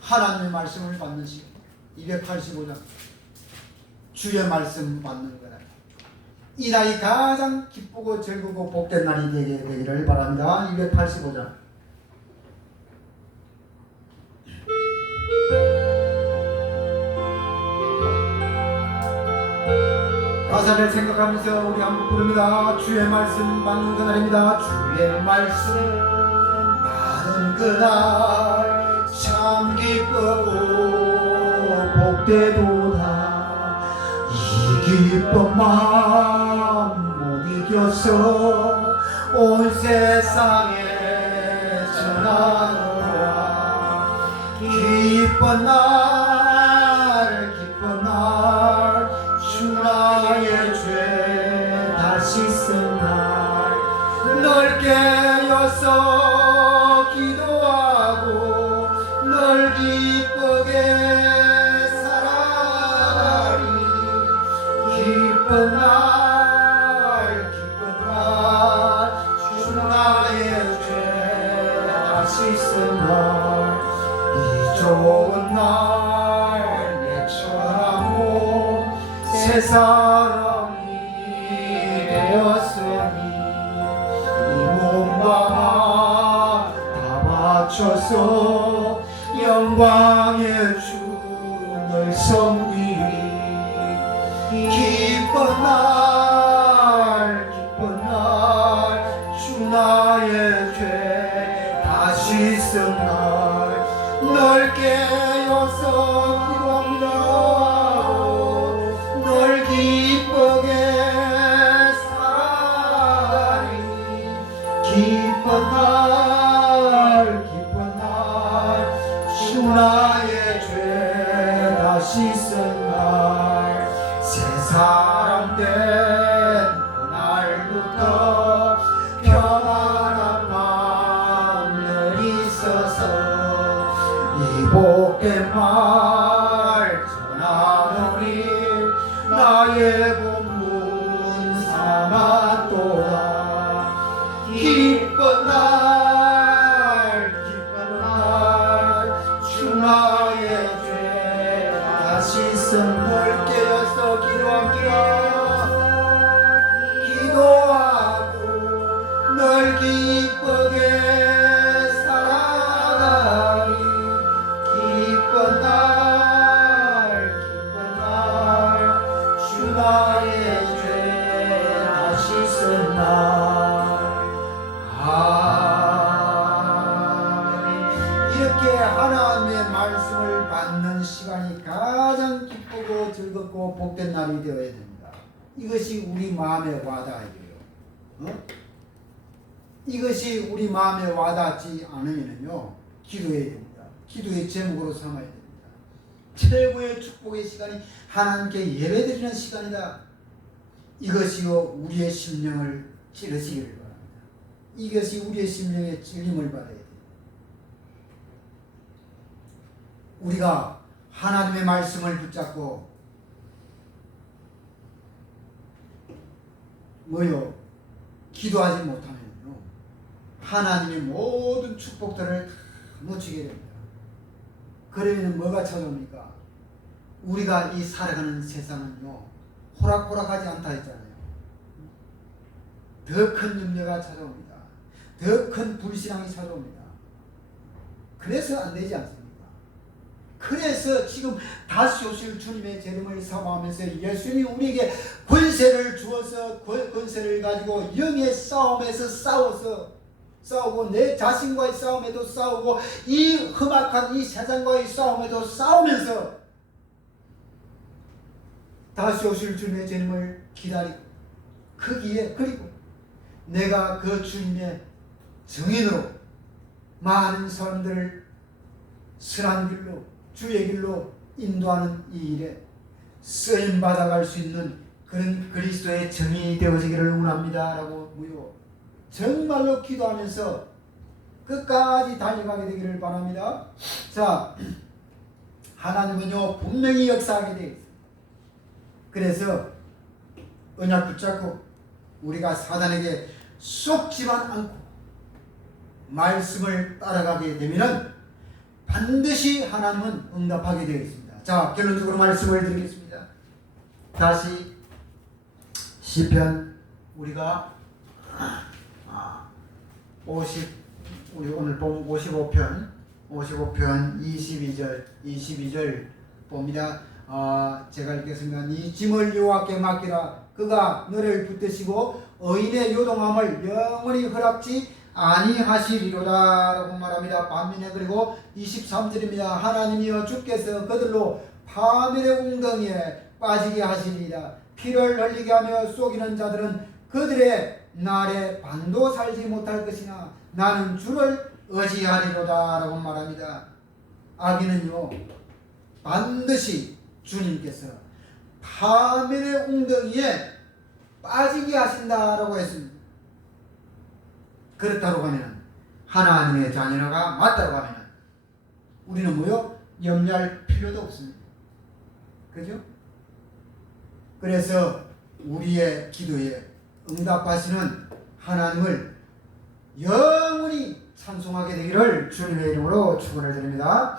하나님의 말씀을 받는 시간. 285장. 주의 말씀 받는 거다. 이 날이 가장 기쁘고 즐거고 복된 날이 되기를 바랍니다. 285장. 가사를 생각하면서 우리 한번 부릅니다. 주의 말씀 받는 그날입니다. 주의 말씀 받은 그날 참 기쁘고 복되도다. 이 기쁜 마음 못 이겨서 온 세상에 전하노라. 기쁜 날 기쁜 날 주 나의 죄 다시 쓴 날 널 깨어서 기도하고 널 기쁘게 살아가리. 기쁜 날 주 나의 죄 다시 쓴 날 이 좋은 날 내처럼 새 사람이 되었으니 이 몸과 마음 다 바쳐서 영광의 주를 섬기리. 기쁜 날 주 나의 죄 다시 쓴 날 널 깨어서 기도합니다. 널 기쁘게 살아가리. 나의 죄 다 씻은 날 새 사람 된 그날부터 평안한 마음을 있어서 이 복된 말 전하노니 나의 본분 삼았도다. 기쁜 날 기쁜 날 주 나의 죄 다 씻은 널 깨어서 기도하고 널 기쁘게 살아가리. 기쁜 날 주 나의 죄 다 씻은 날. 이렇게 하나님의 말씀을 받는 시간이 가장 기쁘고 즐겁고 복된 날이 되어야 됩니다. 이것이 우리 마음에 와닿아야 돼요. 이것이 우리 마음에 와닿지 않으면요 기도해야 됩니다. 기도의 제목으로 삼아야 됩니다. 최고의 축복의 시간이 하나님께 예배드리는 시간이다. 이것이요 우리의 심령을 찌르시기를 바랍니다. 이것이 우리의 심령의 찔림을 받아야 돼요. 우리가 하나님의 말씀을 붙잡고 기도하지 못하면요 하나님의 모든 축복들을 다 놓치게 됩니다. 그러면 뭐가 찾아옵니까? 우리가 이 살아가는 세상은요 호락호락하지 않다 했잖아요. 더 큰 염려가 찾아옵니다. 더 큰 불신앙이 찾아옵니다. 그래서 안 되지 않습니까? 그래서 지금 다시 오실 주님의 재림을 사모하면서 예수님이 우리에게 권세를 주어서 권세를 가지고 영의 싸움에서 싸우고 내 자신과의 싸움에도 싸우고 이 험악한 이 세상과의 싸움에도 싸우면서 다시 오실 주님의 재림을 기다리고 거기에 그리고 내가 그 주님의 증인으로 많은 사람들을 선한 길로 주의 길로 인도하는 이 일에 쓰임 받아갈 수 있는 그런 그리스도의 증인이 되어지기를 원합니다 라고 정말로 기도하면서 끝까지 달려가게 되기를 바랍니다. 자, 하나님은요 분명히 역사하게 되어 있습니다. 그래서 언약 붙잡고 우리가 사단에게 속지만 않고 말씀을 따라가게 되면은 반드시 하나님은 응답하게 되어 있습니다. 자, 결론적으로 말씀을 드리겠습니다. 다시 시편 우리가 우리 오늘 본 55편 22절 봅니다. 제가 읽겠습니다. 이 짐을 여호와께 맡기라. 그가 너를 붙드시고 의인의 요동함을 영원히 허락지 아니하시리로다 라고 말합니다. 반면에 그리고 23절입니다. 하나님이여 주께서 그들로 파멸의 웅덩이에 빠지게 하시리이다. 피를 흘리게 하며 속이는 자들은 그들의 날에 반도 살지 못할 것이나 나는 주를 의지하리로다 라고 말합니다. 악인은요 반드시 주님께서 파멸의 웅덩이에 빠지게 하신다라고 했습니다. 그렇다고 하면 하나님의 자녀가 맞다고 하면 우리는 염려할 필요도 없습니다. 그죠? 그래서 우리의 기도에 응답하시는 하나님을 영원히 찬송하게 되기를 주님의 이름으로 축원을 드립니다.